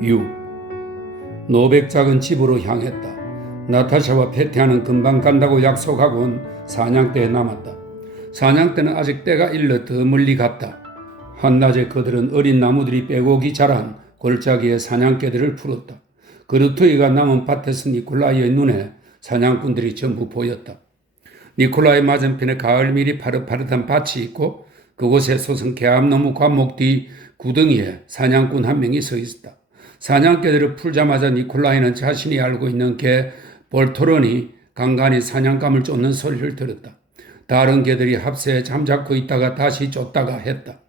6. 노백 작은 집으로 향했다. 나타샤와 페티아는 금방 간다고 약속하고는 사냥터에 남았다. 사냥터는 아직 때가 일러 더 멀리 갔다. 한낮에 그들은 어린 나무들이 빼곡이 자란 골짜기에 사냥개들을 풀었다. 그루트이가 남은 밭에서 니콜라이의 눈에 사냥꾼들이 전부 보였다. 니콜라이 맞은편에 가을밀이 파릇파릇한 밭이 있고 그곳에 솟은 개암나무 관목 뒤 구덩이에 사냥꾼 한 명이 서 있었다. 사냥개들을 풀자마자 니콜라이는 자신이 알고 있는 개 볼토론이 간간히 사냥감을 쫓는 소리를 들었다. 다른 개들이 합세에 잠자코 있다가 다시 쫓다가 했다.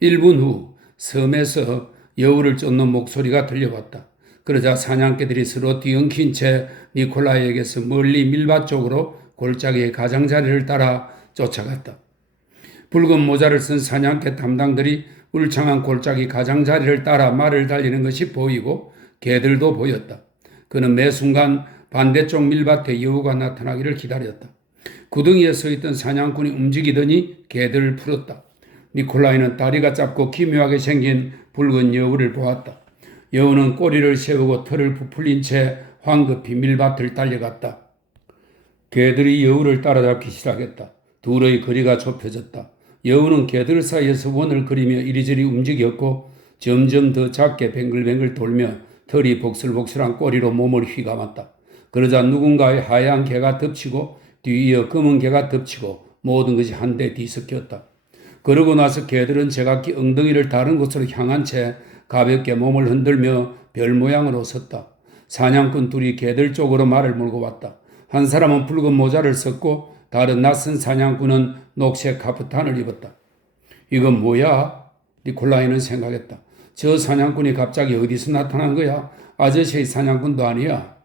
1분 후 섬에서 여우를 쫓는 목소리가 들려왔다. 그러자 사냥개들이 서로 뒤엉킨 채 니콜라이에게서 멀리 밀밭 쪽으로 골짜기의 가장자리를 따라 쫓아갔다. 붉은 모자를 쓴 사냥개 담당들이 울창한 골짜기 가장자리를 따라 말을 달리는 것이 보이고 개들도 보였다. 그는 매 순간 반대쪽 밀밭에 여우가 나타나기를 기다렸다. 구덩이에 서 있던 사냥꾼이 움직이더니 개들을 풀었다. 니콜라이는 다리가 짧고 기묘하게 생긴 붉은 여우를 보았다. 여우는 꼬리를 세우고 털을 부풀린 채 황급히 밀밭을 달려갔다. 개들이 여우를 따라잡기 시작했다. 둘의 거리가 좁혀졌다. 여우는 개들 사이에서 원을 그리며 이리저리 움직였고 점점 더 작게 뱅글뱅글 돌며 털이 복슬복슬한 꼬리로 몸을 휘감았다. 그러자 누군가의 하얀 개가 덮치고 뒤이어 검은 개가 덮치고 모든 것이 한데 뒤섞였다. 그러고 나서 개들은 제각기 엉덩이를 다른 곳으로 향한 채 가볍게 몸을 흔들며 별 모양으로 섰다. 사냥꾼 둘이 개들 쪽으로 말을 몰고 왔다. 한 사람은 붉은 모자를 썼고 다른 낯선 사냥꾼은 녹색 카프탄을 입었다. 이건 뭐야? 니콜라이는 생각했다. 저 사냥꾼이 갑자기 어디서 나타난 거야? 아저씨의 사냥꾼도 아니야.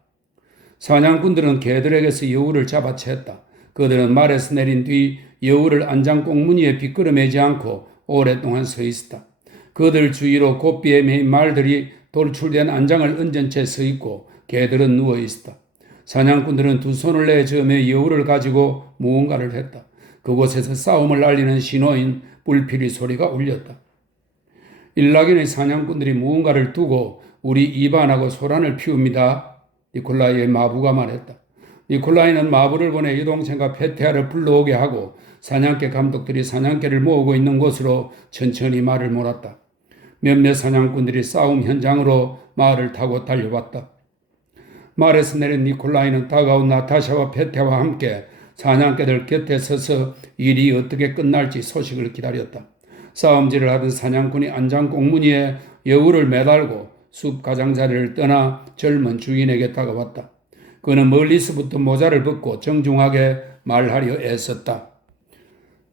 사냥꾼들은 개들에게서 여우를 잡아챘다. 그들은 말에서 내린 뒤 여우를 안장 꽁무니에 비끄러매지 않고 오랫동안 서 있었다. 그들 주위로 곱비에 매인 말들이 돌출된 안장을 얹은 채 서 있고 개들은 누워 있었다. 사냥꾼들은 두 손을 내저으며 여우를 가지고 무언가를 했다. 그곳에서 싸움을 알리는 신호인 뿔피리 소리가 울렸다. 일락인의 사냥꾼들이 무언가를 두고 우리 입안하고 소란을 피웁니다. 니콜라이의 마부가 말했다. 니콜라이는 마부를 보내 여동생과 페테아를 불러오게 하고 사냥개 감독들이 사냥개를 모으고 있는 곳으로 천천히 말을 몰았다. 몇몇 사냥꾼들이 싸움 현장으로 말을 타고 달려왔다. 말에서 내린 니콜라이는 다가온 나타샤와 페테와 함께 사냥개들 곁에 서서 일이 어떻게 끝날지 소식을 기다렸다. 싸움질을 하던 사냥꾼이 안장 꽁무니에 여우를 매달고 숲 가장자리를 떠나 젊은 주인에게 다가왔다. 그는 멀리서부터 모자를 벗고 정중하게 말하려 애썼다.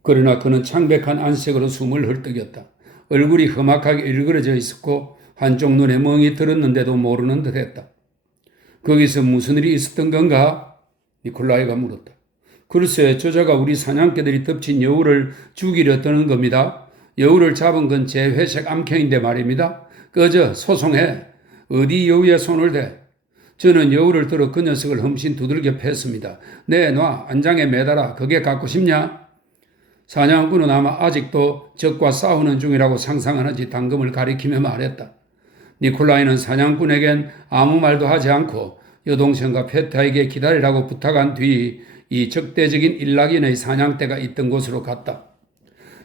그러나 그는 창백한 안색으로 숨을 헐떡였다. 얼굴이 험악하게 일그러져 있었고 한쪽 눈에 멍이 들었는데도 모르는 듯했다. 거기서 무슨 일이 있었던 건가? 니콜라이가 물었다. 글쎄, 저자가 우리 사냥개들이 덮친 여우를 죽이려 드는 겁니다. 여우를 잡은 건 제 회색 암컷인데 말입니다. 꺼져, 소송해. 어디 여우에 손을 대? 저는 여우를 들어 그 녀석을 흠씬 두들겨 팼습니다. 내놔, 안장에 매달아. 그게 갖고 싶냐? 사냥꾼은 아마 아직도 적과 싸우는 중이라고 상상하는지 당금을 가리키며 말했다. 니콜라이는 사냥꾼에겐 아무 말도 하지 않고 여동생과 페타에게 기다리라고 부탁한 뒤 이 적대적인 일락인의 사냥대가 있던 곳으로 갔다.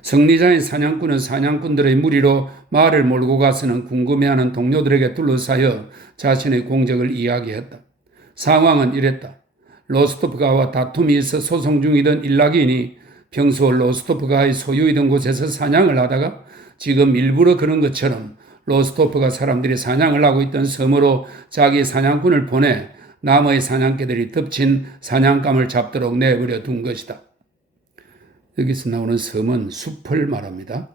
승리자인 사냥꾼은 사냥꾼들의 무리로 말을 몰고 가서는 궁금해하는 동료들에게 둘러싸여 자신의 공적을 이야기했다. 상황은 이랬다. 로스토프가와 다툼이 있어 소송 중이던 일락인이 평소 로스토프가의 소유이던 곳에서 사냥을 하다가 지금 일부러 그런 것처럼 로스토프가 사람들이 사냥을 하고 있던 섬으로 자기 사냥꾼을 보내 나머지 사냥개들이 덮친 사냥감을 잡도록 내버려 둔 것이다. 여기서 나오는 섬은 숲을 말합니다.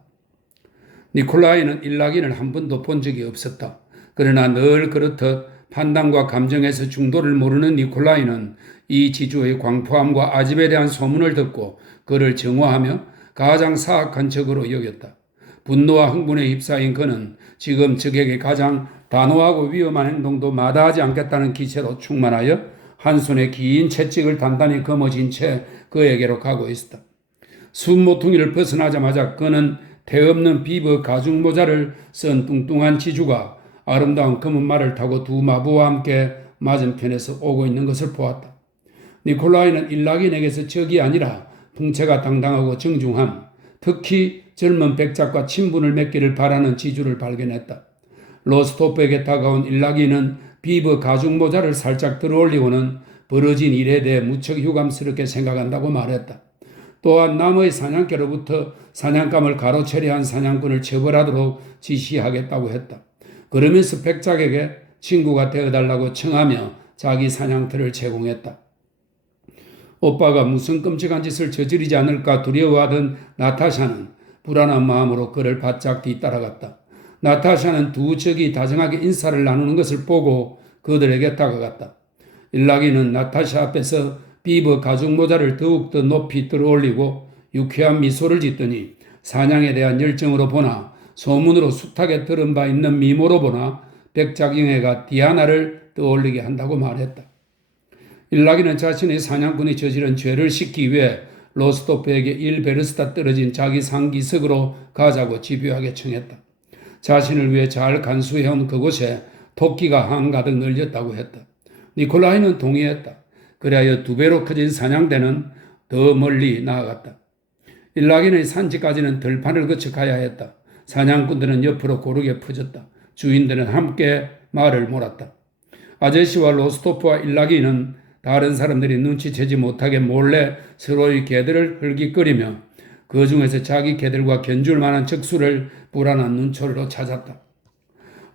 니콜라이는 일락인을 한 번도 본 적이 없었다. 그러나 늘 그렇듯 판단과 감정에서 중도를 모르는 니콜라이는 이 지주의 광포함과 아집에 대한 소문을 듣고 그를 정화하며 가장 사악한 적으로 여겼다. 분노와 흥분에 휩싸인 그는 지금 적에게 가장 단호하고 위험한 행동도 마다하지 않겠다는 기세로 충만하여 한 손에 긴 채찍을 단단히 거머쥔 채 그에게로 가고 있었다. 숲 모퉁이를 벗어나자마자 그는 태 없는 비버 가죽 모자를 쓴 뚱뚱한 지주가 아름다운 검은 말을 타고 두 마부와 함께 맞은편에서 오고 있는 것을 보았다. 니콜라이는 일락인에게서 적이 아니라 풍채가 당당하고 정중함, 특히 젊은 백작과 친분을 맺기를 바라는 지주를 발견했다. 로스토프에게 다가온 일락인은 비버 가죽 모자를 살짝 들어올리고는 벌어진 일에 대해 무척 유감스럽게 생각한다고 말했다. 또한 남의 사냥개로부터 사냥감을 가로채려 한 사냥꾼을 처벌하도록 지시하겠다고 했다. 그러면서 백작에게 친구가 되어달라고 청하며 자기 사냥터를 제공했다. 오빠가 무슨 끔찍한 짓을 저지르지 않을까 두려워하던 나타샤는 불안한 마음으로 그를 바짝 뒤따라갔다. 나타샤는 두 적이 다정하게 인사를 나누는 것을 보고 그들에게 다가갔다. 일락이는 나타샤 앞에서 비버 가죽 모자를 더욱더 높이 들어올리고 유쾌한 미소를 짓더니 사냥에 대한 열정으로 보나 소문으로 숱하게 들은 바 있는 미모로 보나 백작영애가 디아나를 떠올리게 한다고 말했다. 일락이는 자신의 사냥꾼이 저지른 죄를 씻기 위해 로스토프에게 1베르스타 떨어진 자기 상기석으로 가자고 집요하게 청했다. 자신을 위해 잘 간수해온 그곳에 토끼가 한가득 널렸다고 했다. 니콜라이는 동의했다. 그리하여 2배로 커진 사냥대는 더 멀리 나아갔다. 일락인의 산지까지는 들판을 거쳐 가야 했다. 사냥꾼들은 옆으로 고르게 퍼졌다. 주인들은 함께 말을 몰았다. 아저씨와 로스토프와 일락인은 다른 사람들이 눈치채지 못하게 몰래 서로의 개들을 흘깃거리며 그 중에서 자기 개들과 견줄 만한 적수를 불안한 눈초리로 찾았다.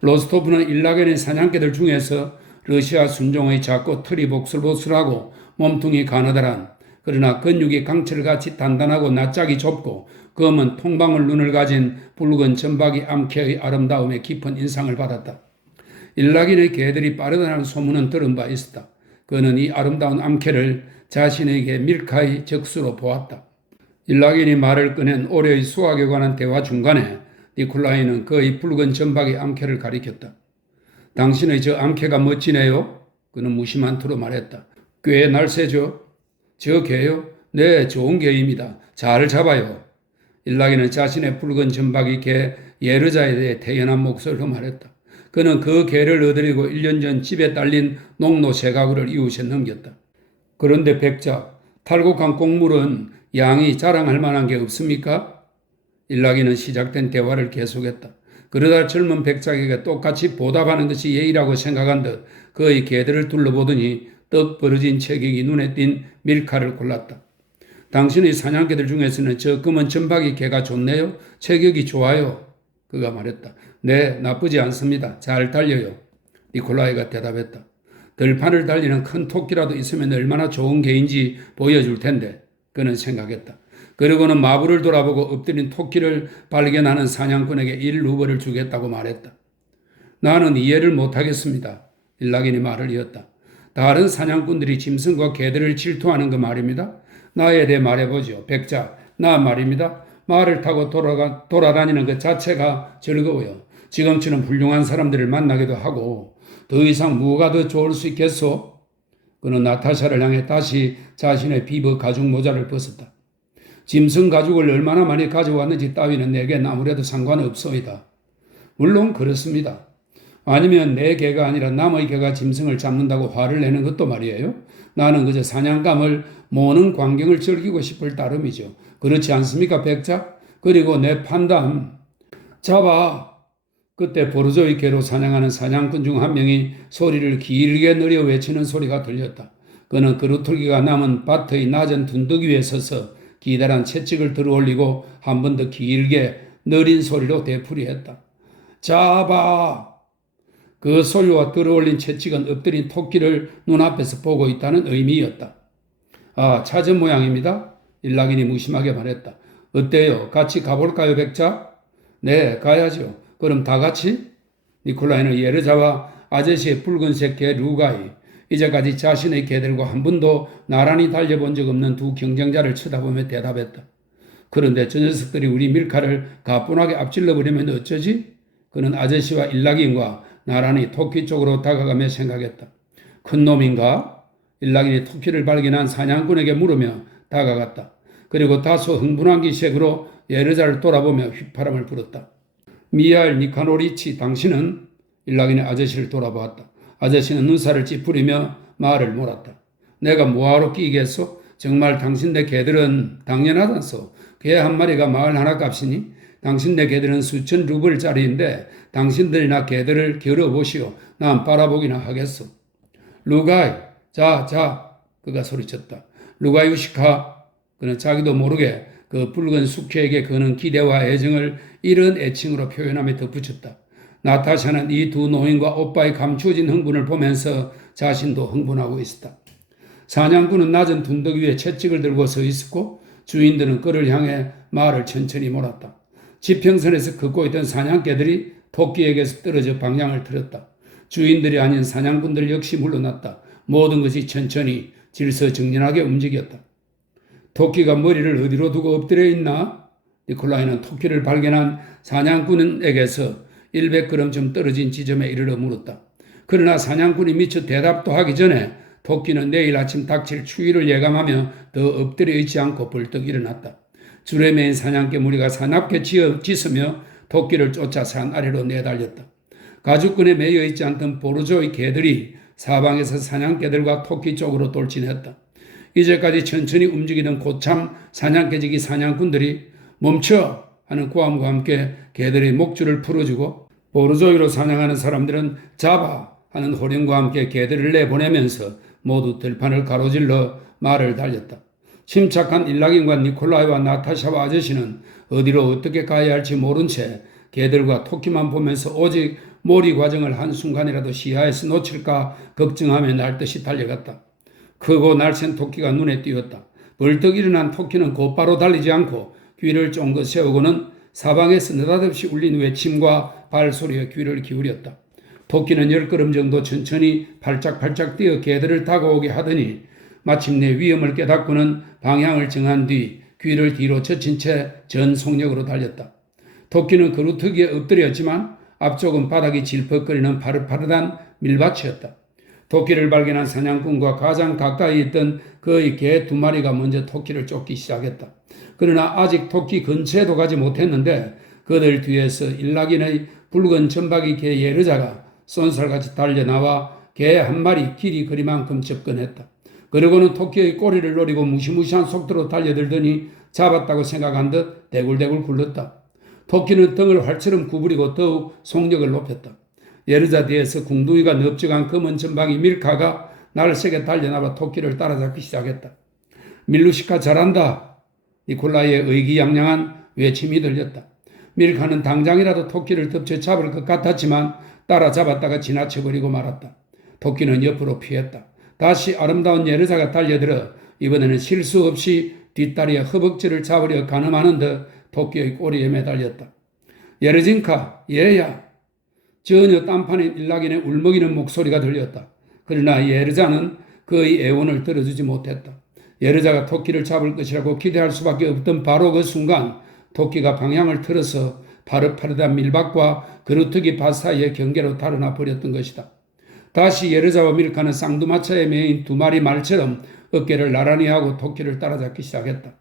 로스토프는 일락인의 사냥개들 중에서 러시아 순종의 작고 털이 복슬복슬하고 몸통이 가느다란 그러나 근육이 강철같이 단단하고 낯짝이 좁고 검은 통방울 눈을 가진 붉은 점박이 암캐의 아름다움에 깊은 인상을 받았다. 일락인의 개들이 빠르다는 소문은 들은 바 있었다. 그는 이 아름다운 암캐를 자신에게 밀카의 적수로 보았다. 일락인이 말을 꺼낸 올해의 수학에 관한 대화 중간에 니콜라이는 그의 붉은 점박이 암캐를 가리켰다. 당신의 저 암캐가 멋지네요. 그는 무심한 투로 말했다. 꽤 날쌔죠? 저 개요? 네, 좋은 개입니다. 잘 잡아요. 일락이는 자신의 붉은 점박이 개 예르자에 대해 태연한 목소리로 말했다. 그는 그 개를 얻으려고 1년 전 집에 딸린 농로 세 가구를 이웃에 넘겼다. 그런데 백작, 탈곡한 곡물은 양이 자랑할 만한 게 없습니까? 일락이는 시작된 대화를 계속했다. 그러다 젊은 백작에게 똑같이 보답하는 것이 예의라고 생각한 듯 그의 개들을 둘러보더니 떡 벌어진 체격이 눈에 띈 밀카를 골랐다. 당신의 사냥개들 중에서는 저 검은 점박이 개가 좋네요. 체격이 좋아요. 그가 말했다. 네, 나쁘지 않습니다. 잘 달려요. 니콜라이가 대답했다. 들판을 달리는 큰 토끼라도 있으면 얼마나 좋은 개인지 보여줄 텐데 그는 생각했다. 그리고는 마부를 돌아보고 엎드린 토끼를 발견하는 사냥꾼에게 1루버를 주겠다고 말했다. 나는 이해를 못하겠습니다. 일락인이 말을 이었다. 다른 사냥꾼들이 짐승과 개들을 질투하는 거 말입니다. 나에 대해 말해보죠. 백작, 나 말입니다. 말을 타고 돌아다니는 것 자체가 즐거워요. 지금처럼 훌륭한 사람들을 만나기도 하고 더 이상 뭐가 더 좋을 수 있겠소? 그는 나타샤를 향해 다시 자신의 비버 가죽 모자를 벗었다. 짐승 가죽을 얼마나 많이 가져왔는지 따위는 내겐 아무래도 상관없소이다. 물론 그렇습니다. 아니면 내 개가 아니라 남의 개가 짐승을 잡는다고 화를 내는 것도 말이에요. 나는 그저 사냥감을 모는 광경을 즐기고 싶을 따름이죠. 그렇지 않습니까, 백작? 그리고 내 판단. 잡아. 그때 보르조이 개로 사냥하는 사냥꾼 중 한 명이 소리를 길게 느려 외치는 소리가 들렸다. 그는 그루터기가 남은 밭의 낮은 둔덕 위에 서서 기다란 채찍을 들어올리고 한 번 더 길게 느린 소리로 되풀이했다. 잡아! 그 소리와 들어올린 채찍은 엎드린 토끼를 눈앞에서 보고 있다는 의미였다. 아, 찾은 모양입니다. 일락인이 무심하게 말했다. 어때요? 같이 가볼까요, 백작? 네, 가야죠. 그럼 다 같이? 니콜라이는 예르자와 아저씨의 붉은색 개 루가이, 이제까지 자신의 개들과 한 번도 나란히 달려본 적 없는 두 경쟁자를 쳐다보며 대답했다. 그런데 저 녀석들이 우리 밀카를 가뿐하게 앞질러버리면 어쩌지? 그는 아저씨와 일락인과 나란히 토끼 쪽으로 다가가며 생각했다. 큰 놈인가? 일락인이 토끼를 발견한 사냥꾼에게 물으며 다가갔다. 그리고 다소 흥분한 기색으로 예르자를 돌아보며 휘파람을 불었다. 미하일 니카노리치, 당신은? 일락이는 아저씨를 돌아보았다. 아저씨는 눈살을 찌푸리며 말을 몰았다. 내가 뭐하러 끼겠소? 정말 당신네 개들은 당연하단소. 개 한 마리가 마을 하나 값이니? 당신네 개들은 수천 루블짜리인데 당신들이나 개들을 겨뤄보시오. 난 빨아보기나 하겠소. 루가이, 자, 그가 소리쳤다. 루가유시카, 그는 자기도 모르게 그 붉은 숙회에게 그는 기대와 애정을 이런 애칭으로 표현하며 덧붙였다. 나타샤는 이 두 노인과 오빠의 감추어진 흥분을 보면서 자신도 흥분하고 있었다. 사냥꾼은 낮은 둔덕 위에 채찍을 들고 서 있었고 주인들은 그를 향해 말을 천천히 몰았다. 지평선에서 걷고 있던 사냥개들이 토끼에게서 떨어져 방향을 틀었다. 주인들이 아닌 사냥꾼들 역시 물러났다. 모든 것이 천천히 질서정연하게 움직였다. 토끼가 머리를 어디로 두고 엎드려 있나? 니콜라이는 토끼를 발견한 사냥꾼에게서 100걸음쯤 떨어진 지점에 이르러 물었다. 그러나 사냥꾼이 미처 대답도 하기 전에 토끼는 내일 아침 닥칠 추위를 예감하며 더 엎드려 있지 않고 벌떡 일어났다. 줄에 매인 사냥개 무리가 사납게 짖으며 토끼를 쫓아 산 아래로 내달렸다. 가죽끈에 매여 있지 않던 보르조의 개들이 사방에서 사냥개들과 토끼 쪽으로 돌진했다. 이제까지 천천히 움직이던 고참 사냥개지기 사냥꾼들이 멈춰! 하는 고함과 함께 개들의 목줄을 풀어주고 보르조이로 사냥하는 사람들은 잡아! 하는 호령과 함께 개들을 내보내면서 모두 들판을 가로질러 말을 달렸다. 침착한 일락인과 니콜라이와 나타샤와 아저씨는 어디로 어떻게 가야 할지 모른 채 개들과 토끼만 보면서 오직 몰이 과정을 한순간이라도 시야에서 놓칠까 걱정하며 날듯이 달려갔다. 크고 날쌘 토끼가 눈에 띄었다. 벌떡 일어난 토끼는 곧바로 달리지 않고 귀를 쫑긋 세우고는 사방에서 느닷없이 울린 외침과 발소리에 귀를 기울였다. 토끼는 10걸음 정도 천천히 발짝발짝 뛰어 개들을 다가오게 하더니 마침내 위험을 깨닫고는 방향을 정한 뒤 귀를 뒤로 젖힌 채 전속력으로 달렸다. 토끼는 그루터기에 엎드렸지만 앞쪽은 바닥이 질퍽거리는 파릇파릇한 밀밭이었다. 토끼를 발견한 사냥꾼과 가장 가까이 있던 그의 개 2마리가 먼저 토끼를 쫓기 시작했다. 그러나 아직 토끼 근처에도 가지 못했는데 그들 뒤에서 일락인의 붉은 점박이 개 예르자가 쏜살같이 달려나와 개 한 마리 길이 그리만큼 접근했다. 그러고는 토끼의 꼬리를 노리고 무시무시한 속도로 달려들더니 잡았다고 생각한 듯 대굴대굴 굴렀다. 토끼는 등을 활처럼 구부리고 더욱 속력을 높였다. 예르자 뒤에서 궁둥이가 넓적한 검은 전방이 밀카가 날쌔게 달려나와 토끼를 따라잡기 시작했다. 밀루시카 잘한다. 니콜라이의 의기양양한 외침이 들렸다. 밀카는 당장이라도 토끼를 덮쳐 잡을 것 같았지만 따라잡았다가 지나쳐버리고 말았다. 토끼는 옆으로 피했다. 다시 아름다운 예르자가 달려들어 이번에는 실수 없이 뒷다리에 허벅지를 잡으려 가늠하는 듯 토끼의 꼬리에 매달렸다. 예르진카, 얘야. 전혀 딴판인 일락인의 울먹이는 목소리가 들렸다. 그러나 예르자는 그의 애원을 들어주지 못했다. 예르자가 토끼를 잡을 것이라고 기대할 수밖에 없던 바로 그 순간 토끼가 방향을 틀어서 파릇파릇한 밀밭과 그루터기 밭 사이의 경계로 달아나 버렸던 것이다. 다시 예르자와 밀카는 쌍두마차에 매인 2마리 말처럼 어깨를 나란히 하고 토끼를 따라잡기 시작했다.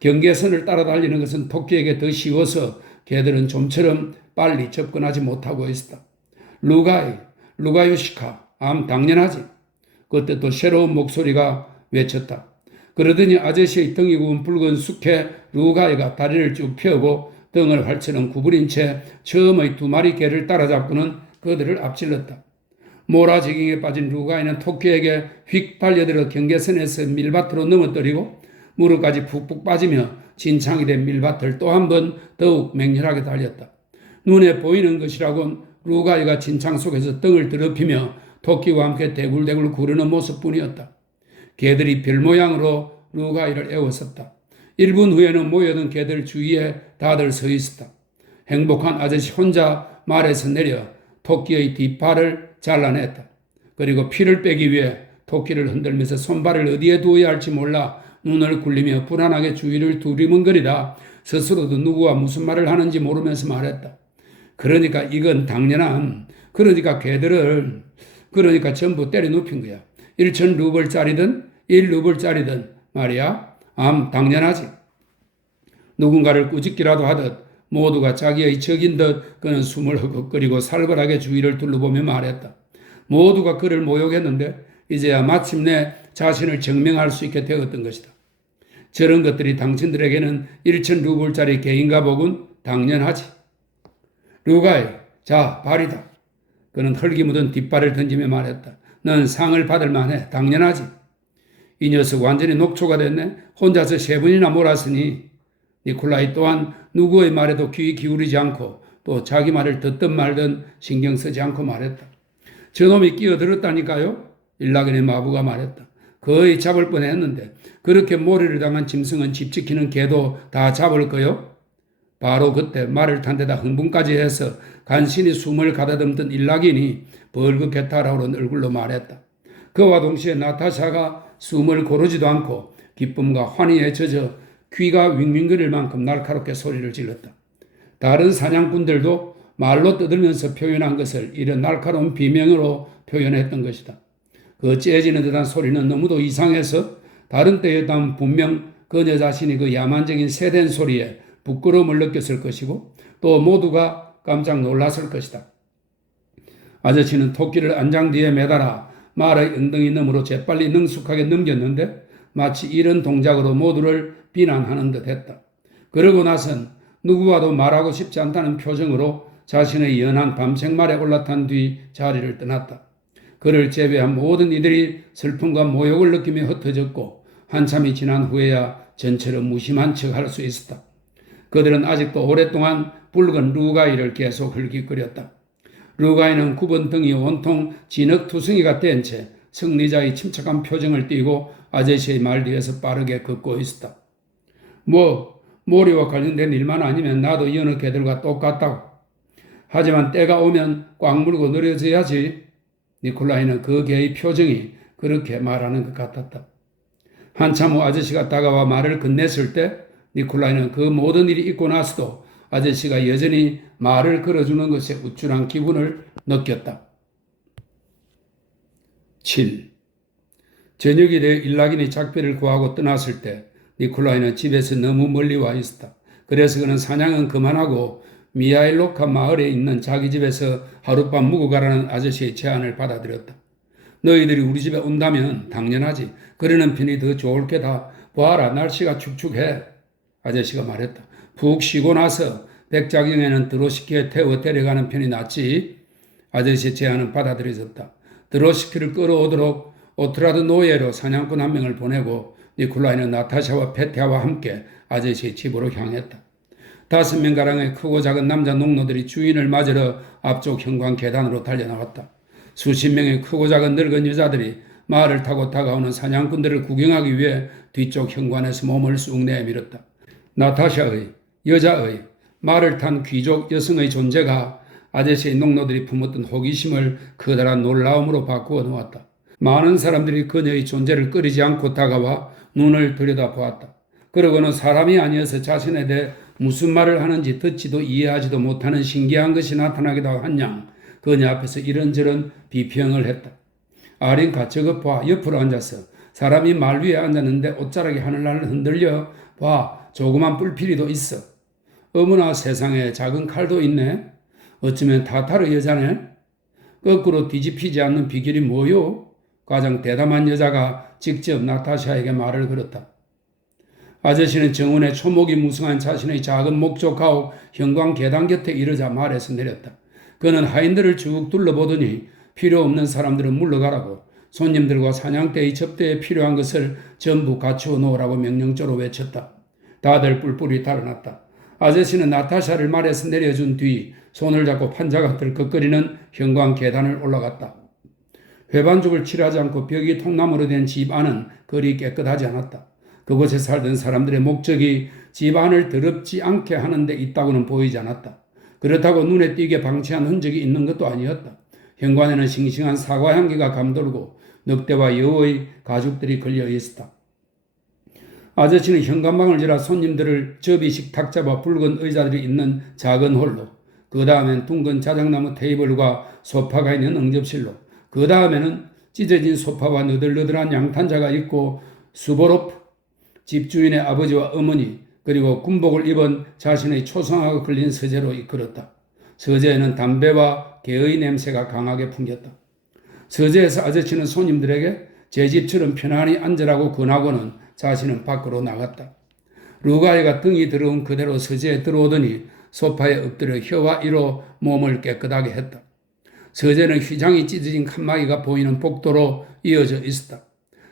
경계선을 따라 달리는 것은 토끼에게 더 쉬워서 개들은 좀처럼 빨리 접근하지 못하고 있었다. 루가유시카, 당연하지. 그때 또 새로운 목소리가 외쳤다. 그러더니 아저씨의 등이 굽은 붉은 숙회 루가이가 다리를 쭉 펴고 등을 활처럼 구부린 채 처음의 2마리 개를 따라잡고는 그들을 앞질렀다. 모라지깅에 빠진 루가이는 토끼에게 휙 달려들어 경계선에서 밀밭으로 넘어뜨리고 무릎까지 푹푹 빠지며 진창이 된 밀밭을 또 한 번 더욱 맹렬하게 달렸다. 눈에 보이는 것이라곤 루가이가 진창 속에서 등을 더럽히며 토끼와 함께 대굴대굴 구르는 모습뿐이었다. 개들이 별 모양으로 루가이를 애워쌌다. 1분 후에는 모여든 개들 주위에 다들 서 있었다. 행복한 아저씨 혼자 말에서 내려 토끼의 뒷발을 잘라냈다. 그리고 피를 빼기 위해 토끼를 흔들면서 손발을 어디에 두어야 할지 몰라 눈을 굴리며 불안하게 주위를 두리뭉거리다 스스로도 누구와 무슨 말을 하는지 모르면서 말했다. 그러니까 이건 당연한, 그러니까 전부 때려 눕힌 거야. 1,000루블짜리든 1루블짜리든 말이야. 당연하지. 누군가를 꾸짖기라도 하듯 모두가 자기의 적인 듯 그는 숨을 헉헉거리고 살벌하게 주위를 둘러보며 말했다. 모두가 그를 모욕했는데 이제야 마침내 자신을 증명할 수 있게 되었던 것이다. 저런 것들이 당신들에게는 1천 루블짜리 개인가복은 당연하지. 루가이, 자, 발이다. 그는 흙이 묻은 뒷발을 던지며 말했다. 넌 상을 받을 만해. 당연하지. 이 녀석 완전히 녹초가 됐네. 혼자서 3번이나 몰았으니. 니콜라이 또한 누구의 말에도 귀 기울이지 않고 또 자기 말을 듣든 말든 신경 쓰지 않고 말했다. 저놈이 끼어들었다니까요. 일라겐의 마부가 말했다. 거의 잡을 뻔했는데 그렇게 몰이를 당한 짐승은 집 지키는 개도 다 잡을 거요? 바로 그때 말을 탄 데다 흥분까지 해서 간신히 숨을 가다듬던 일락인이 벌겋게 달아오른 얼굴로 말했다. 그와 동시에 나타샤가 숨을 고르지도 않고 기쁨과 환희에 젖어 귀가 윙윙거릴 만큼 날카롭게 소리를 질렀다. 다른 사냥꾼들도 말로 떠들면서 표현한 것을 이런 날카로운 비명으로 표현했던 것이다. 그 째지는 듯한 소리는 너무도 이상해서 다른 때였다면 분명 그녀 자신이 그 야만적인 새된 소리에 부끄러움을 느꼈을 것이고 또 모두가 깜짝 놀랐을 것이다. 아저씨는 토끼를 안장 뒤에 매달아 말의 엉덩이 너머로 재빨리 능숙하게 넘겼는데 마치 이런 동작으로 모두를 비난하는 듯 했다. 그러고 나선 누구와도 말하고 싶지 않다는 표정으로 자신의 연한 밤생말에 올라탄 뒤 자리를 떠났다. 그를 제외한 모든 이들이 슬픔과 모욕을 느끼며 흩어졌고 한참이 지난 후에야 전처럼 무심한 척할 수 있었다. 그들은 아직도 오랫동안 붉은 루가이를 계속 흘깃거렸다. 루가이는 굽은 등이 온통 진흙투성이가 된 채 승리자의 침착한 표정을 띠고 아저씨의 말 뒤에서 빠르게 걷고 있었다. 모리와 관련된 일만 아니면 나도 여느 개들과 똑같다고. 하지만 때가 오면 꽉 물고 느려져야지. 니콜라이는 그 개의 표정이 그렇게 말하는 것 같았다. 한참 후 아저씨가 다가와 말을 건넸을 때 니콜라이는 그 모든 일이 있고 나서도 아저씨가 여전히 말을 걸어주는 것에 우쭐한 기분을 느꼈다. 7. 저녁이 되어 일락인이 작별을 구하고 떠났을 때 니콜라이는 집에서 너무 멀리 와 있었다. 그래서 그는 사냥은 그만하고 미하일로카 마을에 있는 자기 집에서 하룻밤 묵어 가라는 아저씨의 제안을 받아들였다. 너희들이 우리 집에 온다면 당연하지. 그러는 편이 더 좋을 게다. 보아라, 날씨가 축축해. 아저씨가 말했다. 푹 쉬고 나서 백작경에는 드로시키에 태워 데려가는 편이 낫지. 아저씨의 제안은 받아들여졌다. 드로시키를 끌어오도록 오트라드 노예로 사냥꾼 한 명을 보내고 니콜라이는 나타샤와 페테아와 함께 아저씨의 집으로 향했다. 5명가량의 크고 작은 남자 농노들이 주인을 맞으러 앞쪽 현관 계단으로 달려나갔다. 수십 명의 크고 작은 늙은 여자들이 말을 타고 다가오는 사냥꾼들을 구경하기 위해 뒤쪽 현관에서 몸을 쑥 내밀었다. 나타샤의, 여자의, 말을 탄 귀족 여성의 존재가 아저씨의 농노들이 품었던 호기심을 커다란 놀라움으로 바꾸어 놓았다. 많은 사람들이 그녀의 존재를 꺼리지 않고 다가와 눈을 들여다보았다. 그러고는 사람이 아니어서 자신에 대해 무슨 말을 하는지 듣지도 이해하지도 못하는 신기한 것이 나타나기도 한 양 그녀 앞에서 이런저런 비평을 했다. 아린카 저것 봐, 옆으로 앉아서 사람이 말 위에 앉았는데 옷자락이 하늘날 흔들려 봐, 조그만 뿔피리도 있어. 어머나 세상에 작은 칼도 있네. 어쩌면 타타르 여자네. 거꾸로 뒤집히지 않는 비결이 뭐요? 가장 대담한 여자가 직접 나타샤에게 말을 걸었다. 아저씨는 정원에 초목이 무성한 자신의 작은 목조 가옥 현관 계단 곁에 이르자 말에서 내렸다. 그는 하인들을 쭉 둘러보더니 필요 없는 사람들은 물러가라고 손님들과 사냥대의 접대에 필요한 것을 전부 갖추어 놓으라고 명령조로 외쳤다. 다들 뿔뿔이 달아났다. 아저씨는 나타샤를 말에서 내려준 뒤 손을 잡고 판자가 들컥거리는 현관 계단을 올라갔다. 회반죽을 칠하지 않고 벽이 통나무로 된 집 안은 그리 깨끗하지 않았다. 그곳에 살던 사람들의 목적이 집 안을 더럽지 않게 하는 데 있다고는 보이지 않았다. 그렇다고 눈에 띄게 방치한 흔적이 있는 것도 아니었다. 현관에는 싱싱한 사과 향기가 감돌고 늑대와 여우의 가죽들이 걸려 있었다. 아저씨는 현관방을 지나 손님들을 접이식 탁자와 붉은 의자들이 있는 작은 홀로, 그 다음엔 둥근 자작나무 테이블과 소파가 있는 응접실로, 그 다음에는 찢어진 소파와 너덜너덜한 양탄자가 있고 수보로프, 집주인의 아버지와 어머니, 그리고 군복을 입은 자신의 초상화가 걸린 서재로 이끌었다. 서재에는 담배와 개의 냄새가 강하게 풍겼다. 서재에서 아저씨는 손님들에게 제 집처럼 편안히 앉으라고 권하고는 자신은 밖으로 나갔다. 루가이가 등이 들어온 그대로 서재에 들어오더니 소파에 엎드려 혀와 이로 몸을 깨끗하게 했다. 서재는 휘장이 찢어진 칸막이가 보이는 복도로 이어져 있었다.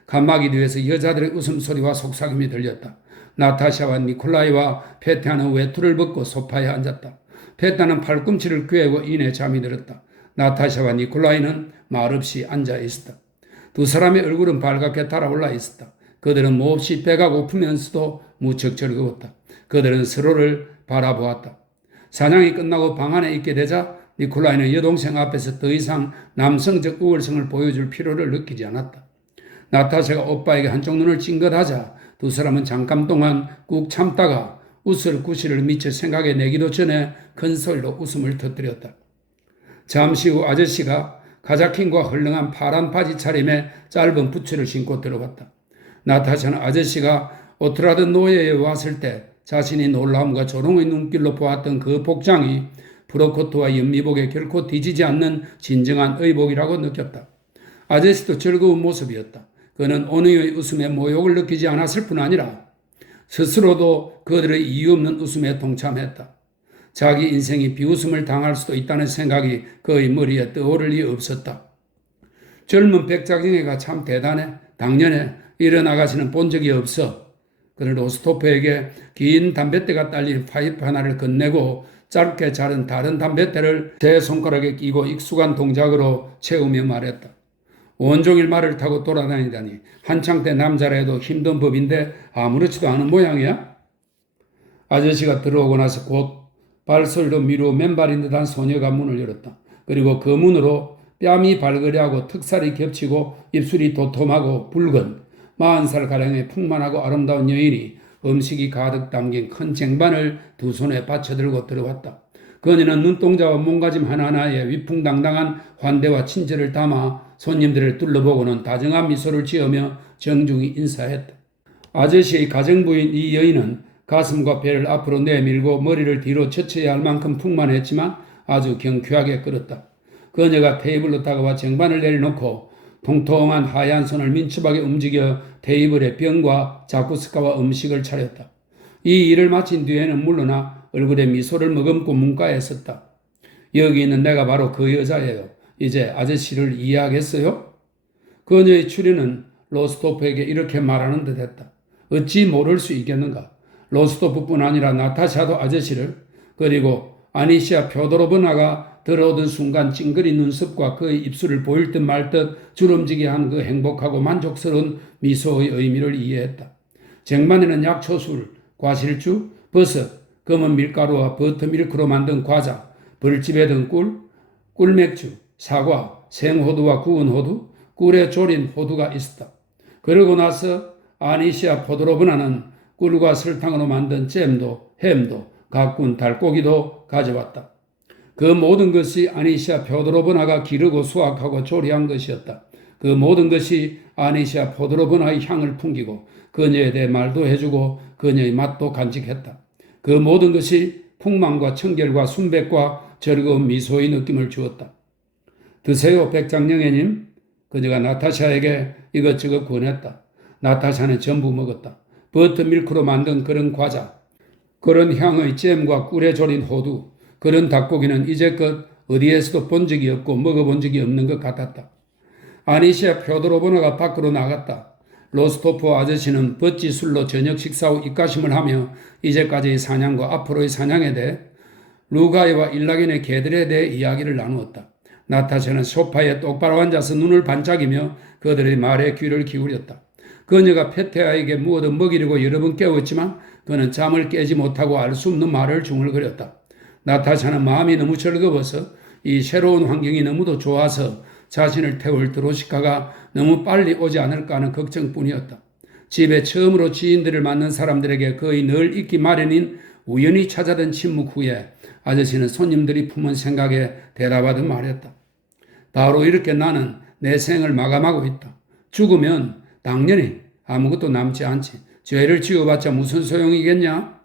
칸막이 뒤에서 여자들의 웃음소리와 속삭임이 들렸다. 나타샤와 니콜라이와 페테아는 외투를 벗고 소파에 앉았다. 페테아는 팔꿈치를 꿰고 이내 잠이 들었다. 나타샤와 니콜라이는 말없이 앉아 있었다. 두 사람의 얼굴은 발갛게 달아올라 있었다. 그들은 몹시 배가 고프면서도 무척 즐거웠다. 그들은 서로를 바라보았다. 사냥이 끝나고 방 안에 있게 되자 니콜라이는 여동생 앞에서 더 이상 남성적 우월성을 보여줄 필요를 느끼지 않았다. 나타샤가 오빠에게 한쪽 눈을 찡긋하자 두 사람은 잠깐 동안 꾹 참다가 웃을 구실을 미처 생각해 내기도 전에 큰 소리로 웃음을 터뜨렸다. 잠시 후 아저씨가 가자킨과 헐렁한 파란 바지 차림에 짧은 부츠를 신고 들어왔다. 나타샤는 아저씨가 오트라드 노예에 왔을 때 자신이 놀라움과 조롱의 눈길로 보았던 그 복장이 프로코트와 연미복에 결코 뒤지지 않는 진정한 의복이라고 느꼈다. 아저씨도 즐거운 모습이었다. 그는 온유의 웃음에 모욕을 느끼지 않았을 뿐 아니라 스스로도 그들의 이유 없는 웃음에 동참했다. 자기 인생이 비웃음을 당할 수도 있다는 생각이 그의 머리에 떠오를 리 없었다. 젊은 백작쟁이가 참 대단해. 당년에 이런 아가씨는 본 적이 없어. 그는 로스토프에게 긴 담뱃대가 딸린 파이프 하나를 건네고 짧게 자른 다른 담뱃대를 제 손가락에 끼고 익숙한 동작으로 채우며 말했다. 온종일 말을 타고 돌아다니다니 한창 때 남자라 해도 힘든 법인데 아무렇지도 않은 모양이야? 아저씨가 들어오고 나서 곧 발소리로 미루어 맨발인 듯한 소녀가 문을 열었다. 그리고 그 문으로 뺨이 발그레하고 턱살이 겹치고 입술이 도톰하고 붉은 40살가량의 풍만하고 아름다운 여인이 음식이 가득 담긴 큰 쟁반을 두 손에 받쳐들고 들어왔다. 그녀는 눈동자와 몸가짐 하나하나에 위풍당당한 환대와 친절을 담아 손님들을 둘러보고는 다정한 미소를 지으며 정중히 인사했다. 아저씨의 가정부인 이 여인은 가슴과 배를 앞으로 내밀고 머리를 뒤로 젖혀야 할 만큼 풍만했지만 아주 경쾌하게 끌었다. 그녀가 테이블로 다가와 쟁반을 내려놓고 통통한 하얀 손을 민첩하게 움직여 테이블에 병과 자쿠스카와 음식을 차렸다. 이 일을 마친 뒤에는 물러나 얼굴에 미소를 머금고 문가에 섰다. 여기 있는 내가 바로 그 여자예요. 이제 아저씨를 이해하겠어요? 그녀의 추리는 로스토프에게 이렇게 말하는 듯 했다. 어찌 모를 수 있겠는가? 로스토프뿐 아니라 나타샤도 아저씨를, 그리고 아니시아 표도로브나가 들어오던 순간 찡그린 눈썹과 그의 입술을 보일 듯 말 듯 주름지게 한 그 행복하고 만족스러운 미소의 의미를 이해했다. 쟁반에는 약초술, 과실주, 버섯, 검은 밀가루와 버터밀크로 만든 과자, 벌집에 든 꿀, 꿀맥주, 사과, 생호두와 구운 호두, 꿀에 졸인 호두가 있었다. 그러고 나서 아니시아 포도로브나는 꿀과 설탕으로 만든 잼도, 햄도, 가꾼 달고기도 가져왔다. 그 모든 것이 아니시아 포도로브나가 기르고 수확하고 조리한 것이었다. 그 모든 것이 아니시아 포도로브나의 향을 풍기고 그녀에 대해 말도 해주고 그녀의 맛도 간직했다. 그 모든 것이 풍만과 청결과 순백과 즐거운 미소의 느낌을 주었다. 드세요, 백장영애님. 그녀가 나타샤에게 이것저것 권했다. 나타샤는 전부 먹었다. 버터밀크로 만든 그런 과자, 그런 향의 잼과 꿀에 졸인 호두, 그런 닭고기는 이제껏 어디에서도 본 적이 없고 먹어본 적이 없는 것 같았다. 아니시아 표도로보나가 밖으로 나갔다. 로스토프 아저씨는 버찌 술로 저녁 식사 후 입가심을 하며 이제까지의 사냥과 앞으로의 사냥에 대해 루가이와 일락인의 개들에 대해 이야기를 나누었다. 나타샤는 소파에 똑바로 앉아서 눈을 반짝이며 그들의 말에 귀를 기울였다. 그녀가 페테아에게 무엇을 먹이려고 여러 번 깨웠지만 그는 잠을 깨지 못하고 알 수 없는 말을 중얼거렸다. 나타샤는 마음이 너무 즐거워서 이 새로운 환경이 너무도 좋아서 자신을 태울 드로시카가 너무 빨리 오지 않을까 하는 걱정뿐이었다. 집에 처음으로 지인들을 만난 사람들에게 거의 늘 있기 마련인 우연히 찾아든 침묵 후에 아저씨는 손님들이 품은 생각에 대답하듯 말했다. 바로 이렇게 나는 내 생을 마감하고 있다. 죽으면 당연히 아무것도 남지 않지. 죄를 지어봤자 무슨 소용이겠냐?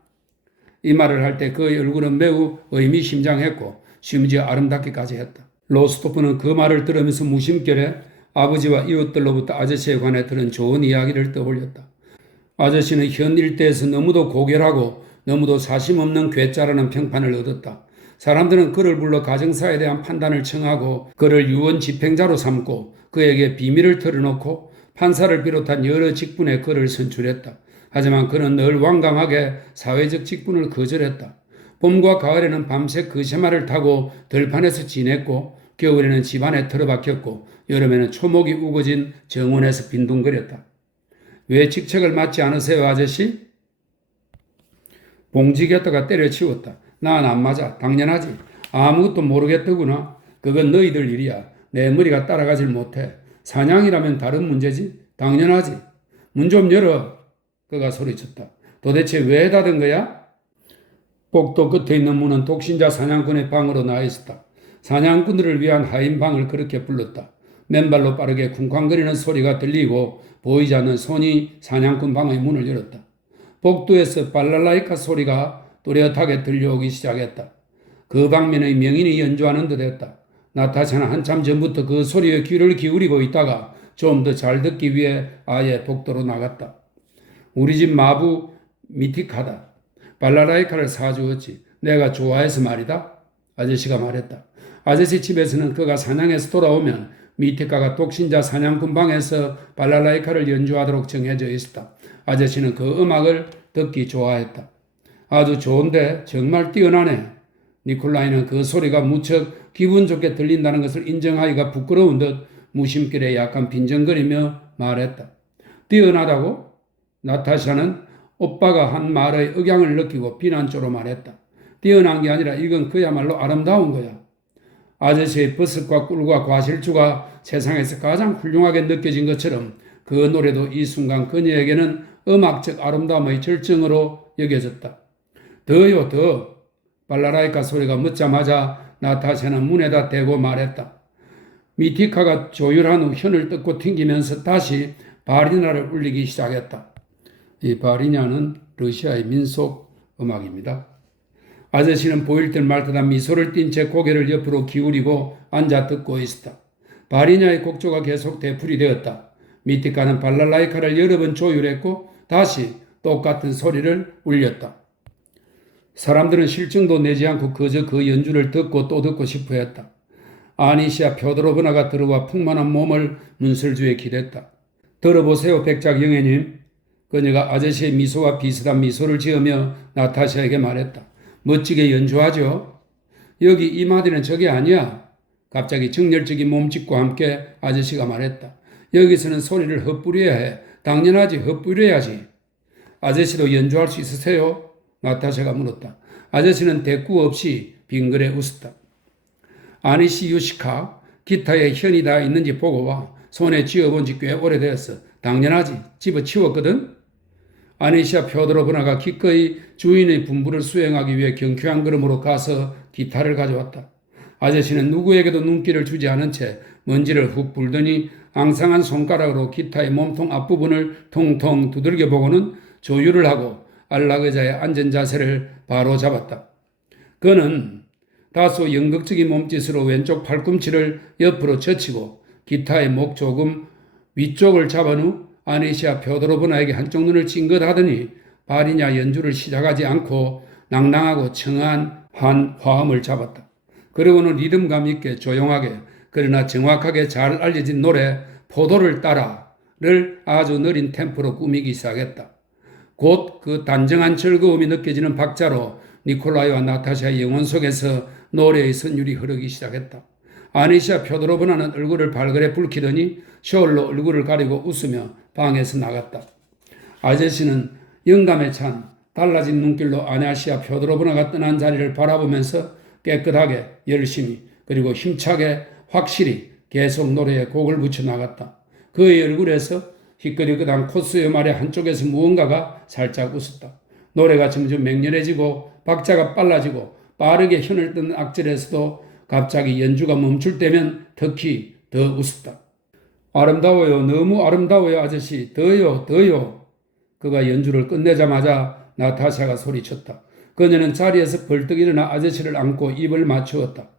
이 말을 할 때 그의 얼굴은 매우 의미심장했고 심지어 아름답기까지 했다. 로스토프는 그 말을 들으면서 무심결에 아버지와 이웃들로부터 아저씨에 관해 들은 좋은 이야기를 떠올렸다. 아저씨는 현 일대에서 너무도 고결하고 너무도 사심 없는 괴짜라는 평판을 얻었다. 사람들은 그를 불러 가정사에 대한 판단을 청하고 그를 유언 집행자로 삼고 그에게 비밀을 털어놓고 판사를 비롯한 여러 직분에 그를 선출했다. 하지만 그는 늘 완강하게 사회적 직분을 거절했다. 봄과 가을에는 밤새 거세말을 타고 들판에서 지냈고 겨울에는 집안에 틀어박혔고 여름에는 초목이 우거진 정원에서 빈둥거렸다. 왜 직책을 맡지 않으세요, 아저씨? 봉지겼다가 때려치웠다. 난 안 맞아. 당연하지. 아무것도 모르겠더구나. 그건 너희들 일이야. 내 머리가 따라가질 못해. 사냥이라면 다른 문제지. 당연하지. 문 좀 열어. 그가 소리쳤다. 도대체 왜 닫은 거야? 복도 끝에 있는 문은 독신자 사냥꾼의 방으로 나와 있었다. 사냥꾼들을 위한 하인방을 그렇게 불렀다. 맨발로 빠르게 쿵쾅거리는 소리가 들리고 보이지 않는 손이 사냥꾼 방의 문을 열었다. 복도에서 발랄라이카 소리가 또렷하게 들려오기 시작했다. 그 방면의 명인이 연주하는 듯 했다. 나타샤는 한참 전부터 그 소리에 귀를 기울이고 있다가 좀 더 잘 듣기 위해 아예 복도로 나갔다. 우리 집 마부 미티카다. 발랄라이카를 사주었지. 내가 좋아해서 말이다. 아저씨가 말했다. 아저씨 집에서는 그가 사냥해서 돌아오면 미티카가 독신자 사냥꾼 방에서 발랄라이카를 연주하도록 정해져 있었다. 아저씨는 그 음악을 듣기 좋아했다. 아주 좋은데 정말 뛰어나네. 니콜라이는 그 소리가 무척 기분 좋게 들린다는 것을 인정하기가 부끄러운 듯 무심결에 약간 빈정거리며 말했다. 뛰어나다고? 나타샤는 오빠가 한 말의 억양을 느끼고 비난조로 말했다. 뛰어난 게 아니라 이건 그야말로 아름다운 거야. 아저씨의 버섯과 꿀과 과실주가 세상에서 가장 훌륭하게 느껴진 것처럼 그 노래도 이 순간 그녀에게는 음악적 아름다움의 절정으로 여겨졌다. 더요 더. 발라라이카 소리가 묻자마자 나타샤는 문에다 대고 말했다. 미티카가 조율한 후 혀를 뜯고 튕기면서 다시 바리냐를 울리기 시작했다. 이 바리냐는 러시아의 민속 음악입니다. 아저씨는 보일 듯 말 듯한 미소를 띤 채 고개를 옆으로 기울이고 앉아 듣고 있었다. 바리냐의 곡조가 계속 되풀이 되었다. 미티카는 발랄라이카를 여러 번 조율했고 다시 똑같은 소리를 울렸다. 사람들은 실증도 내지 않고 그저 그 연주를 듣고 또 듣고 싶어 했다. 아니시아 표도로브나가 들어와 풍만한 몸을 문설주에 기댔다. 들어보세요, 백작 영애님. 그녀가 아저씨의 미소와 비슷한 미소를 지으며 나타샤에게 말했다. 멋지게 연주하죠? 여기 이 마디는 저게 아니야. 갑자기 정열적인 몸짓과 함께 아저씨가 말했다. 여기서는 소리를 헛부려야 해. 당연하지, 헛부려야지. 아저씨도 연주할 수 있으세요? 나타샤가 물었다. 아저씨는 대꾸 없이 빙그레 웃었다. 아니시 유시카, 기타에 현이 다 있는지 보고 와. 손에 쥐어본 지 꽤 오래되었어. 당연하지, 집어치웠거든? 아니시아 표도로브나가 기꺼이 주인의 분부를 수행하기 위해 경쾌한 걸음으로 가서 기타를 가져왔다. 아저씨는 누구에게도 눈길을 주지 않은 채 먼지를 훅 불더니 앙상한 손가락으로 기타의 몸통 앞부분을 통통 두들겨 보고는 조율을 하고 안락의자에 앉은 자세를 바로 잡았다. 그는 다소 연극적인 몸짓으로 왼쪽 팔꿈치를 옆으로 젖히고 기타의 목 조금 위쪽을 잡은 후 아니시아 표도로브나에게 한쪽 눈을 찡긋하더니 바리냐 연주를 시작하지 않고 낭낭하고 청한 한 화음을 잡았다. 그리고는 리듬감 있게 조용하게 그러나 정확하게 잘 알려진 노래 포도를 따라를 아주 느린 템포로 꾸미기 시작했다. 곧 그 단정한 즐거움이 느껴지는 박자로 니콜라이와 나타샤의 영혼 속에서 노래의 선율이 흐르기 시작했다. 아니시아 표도로브나는 얼굴을 발그레 붉히더니 셔얼로 얼굴을 가리고 웃으며 방에서 나갔다. 아저씨는 영감에 찬 달라진 눈길로 아니시아 표도로브나가 떠난 자리를 바라보면서 깨끗하게 열심히 그리고 힘차게 확실히 계속 노래에 곡을 붙여 나갔다. 그의 얼굴에서 희끄리끄한 콧수염 말의 한쪽에서 무언가가 살짝 웃었다. 노래가 점점 맹렬해지고 박자가 빨라지고 빠르게 현을 뜬 악절에서도 갑자기 연주가 멈출 때면 특히 더 웃었다. 아름다워요. 너무 아름다워요, 아저씨. 더요, 더요. 그가 연주를 끝내자마자 나타샤가 소리쳤다. 그녀는 자리에서 벌떡 일어나 아저씨를 안고 입을 맞추었다.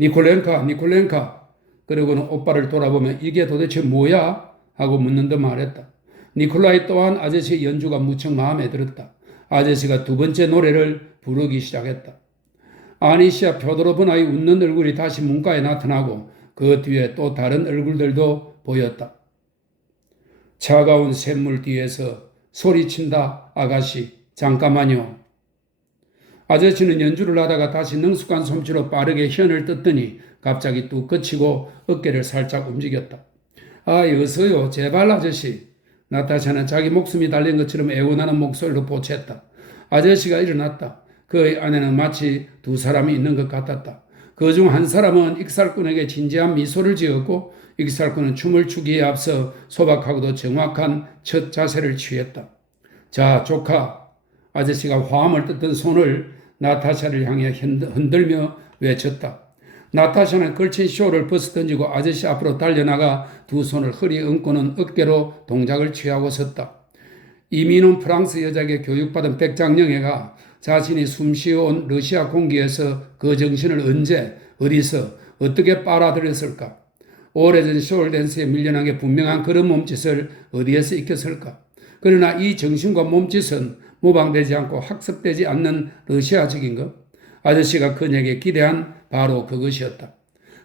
니콜렌카, 니콜렌카. 그러고는 오빠를 돌아보며 이게 도대체 뭐야? 하고 묻는 듯 말했다. 니콜라이 또한 아저씨의 연주가 무척 마음에 들었다. 아저씨가 두 번째 노래를 부르기 시작했다. 아니시아 펴도로브나의 웃는 얼굴이 다시 문가에 나타나고 그 뒤에 또 다른 얼굴들도 보였다. 차가운 샘물 뒤에서 소리친다. 아가씨, 잠깐만요. 아저씨는 연주를 하다가 다시 능숙한 솜씨로 빠르게 현을 뜯더니 갑자기 뚝 그치고 어깨를 살짝 움직였다. 아, 어서요. 제발 아저씨. 나타샤는 자기 목숨이 달린 것처럼 애원하는 목소리로 보챘다. 아저씨가 일어났다. 그의 안에는 마치 두 사람이 있는 것 같았다. 그 중 한 사람은 익살꾼에게 진지한 미소를 지었고 익살꾼은 춤을 추기에 앞서 소박하고도 정확한 첫 자세를 취했다. 자, 조카. 아저씨가 화음을 뜯던 손을 나타샤를 향해 흔들며 외쳤다. 나타샤는 걸친 쇼를 벗어던지고 아저씨 앞으로 달려나가 두 손을 허리에 얹고는 어깨로 동작을 취하고 섰다. 이민온 프랑스 여자에게 교육받은 백장영애가 자신이 숨쉬어온 러시아 공기에서 그 정신을 언제, 어디서, 어떻게 빨아들였을까? 오래전 쇼울댄스에 밀려난 게 분명한 그런 몸짓을 어디에서 익혔을까? 그러나 이 정신과 몸짓은 모방되지 않고 학습되지 않는 러시아적인 것. 아저씨가 그녀에게 기대한 바로 그것이었다.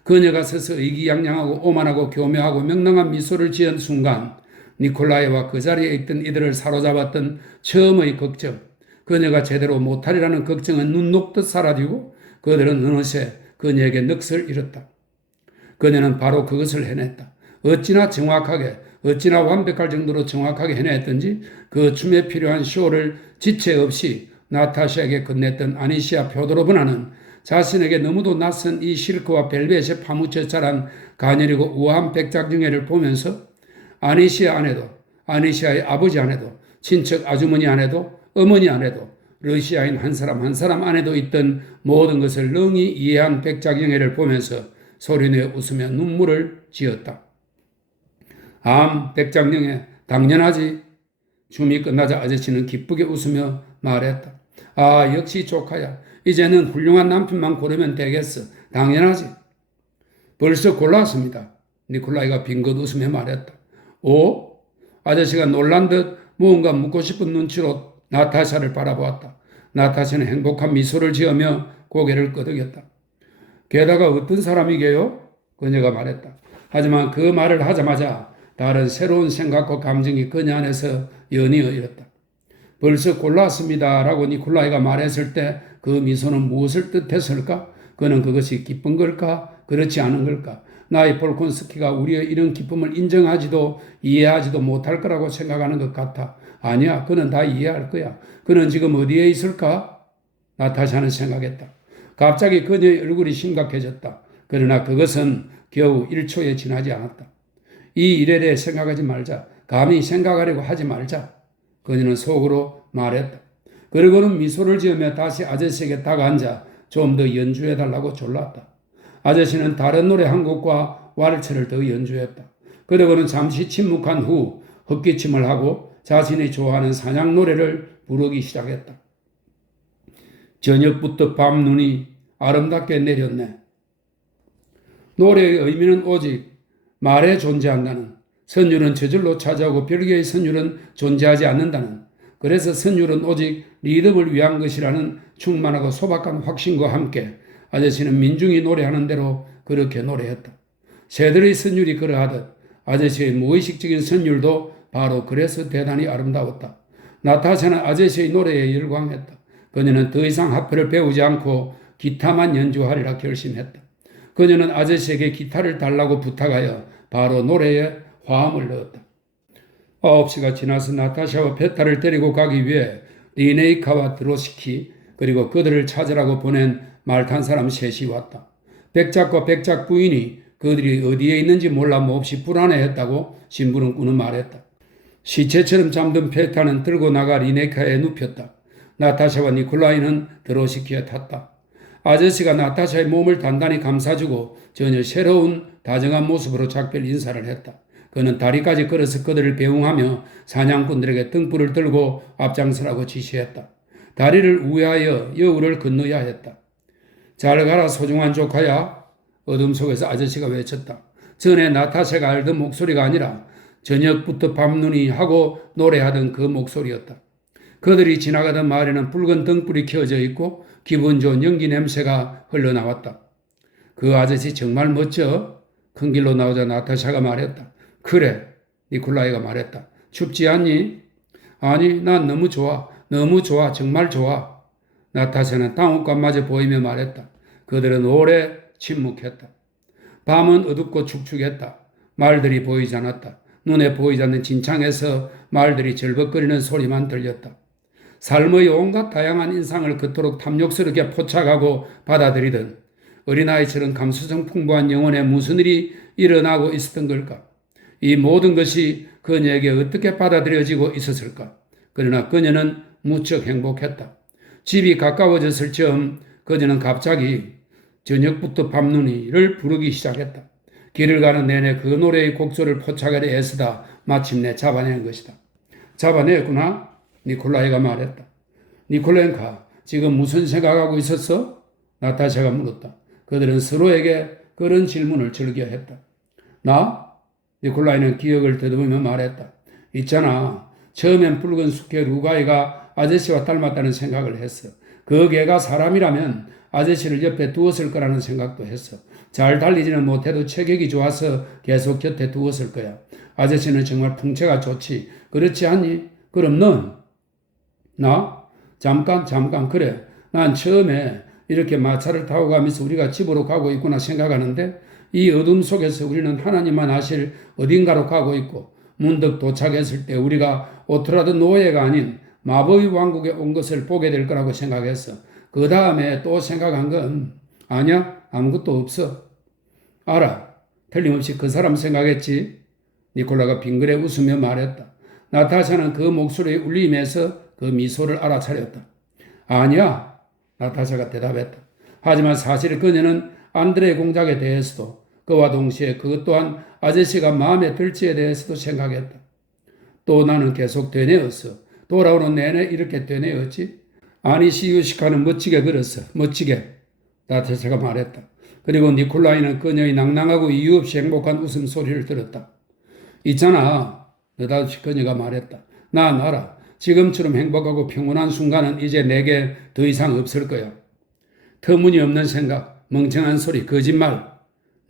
그녀가 서서 의기양양하고 오만하고 교묘하고 명랑한 미소를 지은 순간 니콜라이와 그 자리에 있던 이들을 사로잡았던 처음의 걱정, 그녀가 제대로 못하리라는 걱정은 눈 녹듯 사라지고 그들은 어느새 그녀에게 넋을 잃었다. 그녀는 바로 그것을 해냈다. 어찌나 정확하게, 어찌나 완벽할 정도로 정확하게 해냈던지 그 춤에 필요한 쇼를 지체 없이 나타샤에게 건넸던 아니시아 펴도로브나는 자신에게 너무도 낯선 이 실크와 벨벳에 파묻혀 자란 가녀리고 우아한 백작정애를 보면서 아니시아 안에도, 아니시아의 아버지 안에도, 친척 아주머니 안에도, 어머니 안에도, 러시아인 한 사람 한 사람 안에도 있던 모든 것을 능히 이해한 백작영애를 보면서 소리내어 웃으며 눈물을 지었다. 백작영애, 당연하지. 춤이 끝나자 아저씨는 기쁘게 웃으며 말했다. 아, 역시 조카야. 이제는 훌륭한 남편만 고르면 되겠어. 당연하지. 벌써 골랐습니다. 니콜라이가 빙긋 웃으며 말했다. 오? 아저씨가 놀란 듯 무언가 묻고 싶은 눈치로 나타샤를 바라보았다. 나타샤는 행복한 미소를 지으며 고개를 끄덕였다. 게다가 어떤 사람이게요? 그녀가 말했다. 하지만 그 말을 하자마자 다른 새로운 생각과 감정이 그녀 안에서 연이어 일었다. 벌써 골랐습니다. 라고 니콜라이가 말했을 때 그 미소는 무엇을 뜻했을까? 그는 그것이 기쁜 걸까? 그렇지 않은 걸까? 나의 볼콘스키가 우리의 이런 기쁨을 인정하지도 이해하지도 못할 거라고 생각하는 것 같아. 아니야, 그는 다 이해할 거야. 그는 지금 어디에 있을까? 나타샤는 생각했다. 갑자기 그녀의 얼굴이 심각해졌다. 그러나 그것은 겨우 1초에 지나지 않았다. 이 일에 대해 생각하지 말자. 감히 생각하려고 하지 말자. 그녀는 속으로 말했다. 그리고는 미소를 지으며 다시 아저씨에게 다가앉아 좀 더 연주해달라고 졸랐다. 아저씨는 다른 노래 한 곡과 왈츠를 더 연주했다. 그러고는 잠시 침묵한 후 헛기침을 하고 자신이 좋아하는 사냥 노래를 부르기 시작했다. 저녁부터 밤눈이 아름답게 내렸네. 노래의 의미는 오직 말에 존재한다는, 선율은 저절로 찾아오고 별개의 선율은 존재하지 않는다는, 그래서 선율은 오직 리듬을 위한 것이라는 충만하고 소박한 확신과 함께 아저씨는 민중이 노래하는 대로 그렇게 노래했다. 새들의 선율이 그러하듯 아저씨의 무의식적인 선율도 바로 그래서 대단히 아름다웠다. 나타샤는 아저씨의 노래에 열광했다. 그녀는 더 이상 하프를 배우지 않고 기타만 연주하리라 결심했다. 그녀는 아저씨에게 기타를 달라고 부탁하여 바로 노래에 화음을 넣었다. 9시가 지나서 나타샤와 페타를 데리고 가기 위해 리네이카와 드로시키 그리고 그들을 찾으라고 보낸 말 탄 사람 셋이 왔다. 백작과 백작 부인이 그들이 어디에 있는지 몰라 몹시 불안해했다고 신부름꾼은 말했다. 시체처럼 잠든 페타는 들고 나가 리네이카에 눕혔다. 나타샤와 니콜라이는 드로시키에 탔다. 아저씨가 나타샤의 몸을 단단히 감싸주고 전혀 새로운 다정한 모습으로 작별 인사를 했다. 그는 다리까지 걸어서 그들을 배웅하며 사냥꾼들에게 등불을 들고 앞장서라고 지시했다. 다리를 우회하여 여우를 건너야 했다. 잘 가라 소중한 조카야. 어둠 속에서 아저씨가 외쳤다. 전에 나타샤가 알던 목소리가 아니라 저녁부터 밤눈이 하고 노래하던 그 목소리였다. 그들이 지나가던 마을에는 붉은 등불이 켜져 있고 기분 좋은 연기 냄새가 흘러나왔다. 그 아저씨 정말 멋져. 큰 길로 나오자 나타샤가 말했다. 그래, 니콜라이가 말했다. 춥지 않니? 아니, 난 너무 좋아. 너무 좋아. 정말 좋아. 나타샤는 땅옷감마저 보이며 말했다. 그들은 오래 침묵했다. 밤은 어둡고 축축했다. 말들이 보이지 않았다. 눈에 보이지 않는 진창에서 말들이 절벅거리는 소리만 들렸다. 삶의 온갖 다양한 인상을 그토록 탐욕스럽게 포착하고 받아들이던 어린아이처럼 감수성 풍부한 영혼에 무슨 일이 일어나고 있었던 걸까? 이 모든 것이 그녀에게 어떻게 받아들여지고 있었을까? 그러나 그녀는 무척 행복했다. 집이 가까워졌을 즈음 그녀는 갑자기 저녁부터 밤눈이를 부르기 시작했다. 길을 가는 내내 그 노래의 곡조를 포착하려 애쓰다 마침내 잡아낸 것이다. 잡아냈구나? 니콜라이가 말했다. 니콜라이가 지금 무슨 생각하고 있었어? 나타샤가 물었다. 그들은 서로에게 그런 질문을 즐겨했다. 나? 니콜라이는 기억을 더듬으며 말했다. 있잖아. 처음엔 붉은 숙회 루가이가 아저씨와 닮았다는 생각을 했어. 그 개가 사람이라면 아저씨를 옆에 두었을 거라는 생각도 했어. 잘 달리지는 못해도 체격이 좋아서 계속 곁에 두었을 거야. 아저씨는 정말 풍채가 좋지. 그렇지 않니? 그럼 넌? 나? 잠깐 그래. 난 처음에 이렇게 마차를 타고 가면서 우리가 집으로 가고 있구나 생각하는데 이 어둠 속에서 우리는 하나님만 아실 어딘가로 가고 있고 문득 도착했을 때 우리가 오트라드 노예가 아닌 마법의 왕국에 온 것을 보게 될 거라고 생각했어. 그 다음에 또 생각한 건 아니야? 아무것도 없어. 알아. 틀림없이 그 사람 생각했지. 니콜라가 빙그레 웃으며 말했다. 나타샤는 그 목소리의 울림에서 그 미소를 알아차렸다. 아니야. 나타샤가 대답했다. 하지만 사실 그녀는 안드레 공작에 대해서도 그와 동시에 그것 또한 아저씨가 마음에 들지에 대해서도 생각했다. 또 나는 계속 되뇌었어. 돌아오는 내내 이렇게 되뇌었지. 아니 시유시카는 멋지게 그렸어. 멋지게. 나타샤가 말했다. 그리고 니콜라이는 그녀의 낭낭하고 이유 없이 행복한 웃음소리를 들었다. 있잖아. 느닷없이 그녀가 말했다. 난 알아. 지금처럼 행복하고 평온한 순간은 이제 내게 더 이상 없을 거야. 터무니없는 생각, 멍청한 소리, 거짓말.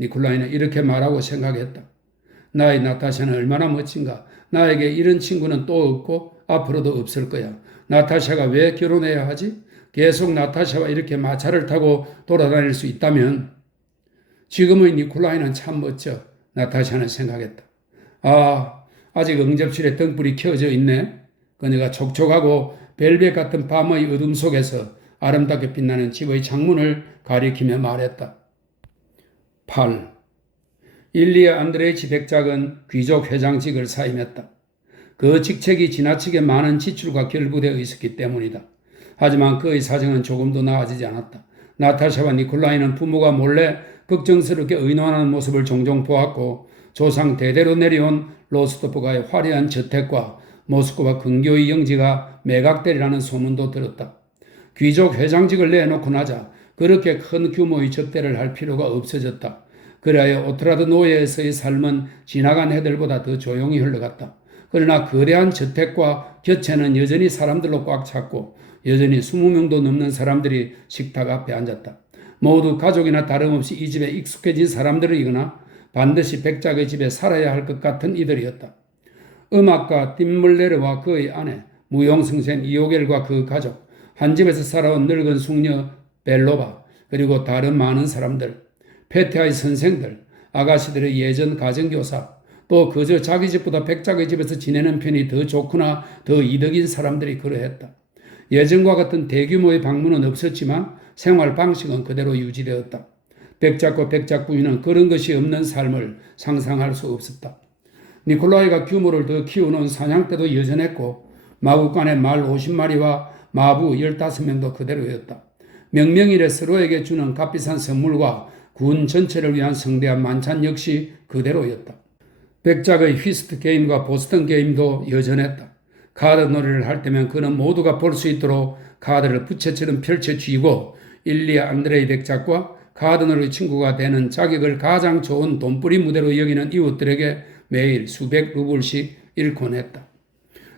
니콜라이는 이렇게 말하고 생각했다. 나의 나타샤는 얼마나 멋진가. 나에게 이런 친구는 또 없고 앞으로도 없을 거야. 나타샤가 왜 결혼해야 하지? 계속 나타샤와 이렇게 마차를 타고 돌아다닐 수 있다면 지금의 니콜라이는 참 멋져. 나타샤는 생각했다. 아, 아직 응접실에 등불이 켜져 있네. 그녀가 촉촉하고 벨벳 같은 밤의 어둠 속에서 아름답게 빛나는 집의 창문을 가리키며 말했다. 8. 일리아 안드레이치 백작은 귀족 회장직을 사임했다. 그 직책이 지나치게 많은 지출과 결부되어 있었기 때문이다. 하지만 그의 사정은 조금도 나아지지 않았다. 나타샤와 니콜라이는 부모가 몰래 걱정스럽게 의논하는 모습을 종종 보았고 조상 대대로 내려온 로스토프가의 화려한 저택과 모스크바 근교의 영지가 매각되리라는 소문도 들었다. 귀족 회장직을 내놓고 나자 그렇게 큰 규모의 접대를 할 필요가 없어졌다. 그래야 오트라드 노예에서의 삶은 지나간 해들보다 더 조용히 흘러갔다. 그러나 거대한 저택과 곁에는 여전히 사람들로 꽉 찼고 여전히 20명도 넘는 사람들이 식탁 앞에 앉았다. 모두 가족이나 다름없이 이 집에 익숙해진 사람들이거나 반드시 백작의 집에 살아야 할 것 같은 이들이었다. 음악가 딘물레르와 그의 아내, 무용승생 이오겔과 그 가족, 한 집에서 살아온 늙은 숙녀 벨로바, 그리고 다른 많은 사람들, 페테아의 선생들, 아가씨들의 예전 가정교사, 또 그저 자기 집보다 백작의 집에서 지내는 편이 더 좋거나 더 이득인 사람들이 그러했다. 예전과 같은 대규모의 방문은 없었지만 생활 방식은 그대로 유지되었다. 백작과 백작 부인은 그런 것이 없는 삶을 상상할 수 없었다. 니콜라이가 규모를 더 키우는 사냥때도 여전했고 마국간의 말 50마리와 마부 15명도 그대로였다. 명명일에 서로에게 주는 값비싼 선물과 군 전체를 위한 성대한 만찬 역시 그대로였다. 백작의 휘스트 게임과 보스턴 게임도 여전했다. 카드 놀이를 할 때면 그는 모두가 볼 수 있도록 카드를 부채처럼 펼쳐 쥐고 일리아 안드레이 백작과 카드 놀이 친구가 되는 자격을 가장 좋은 돈벌이 무대로 여기는 이웃들에게 매일 수백 루블씩 잃곤 했다.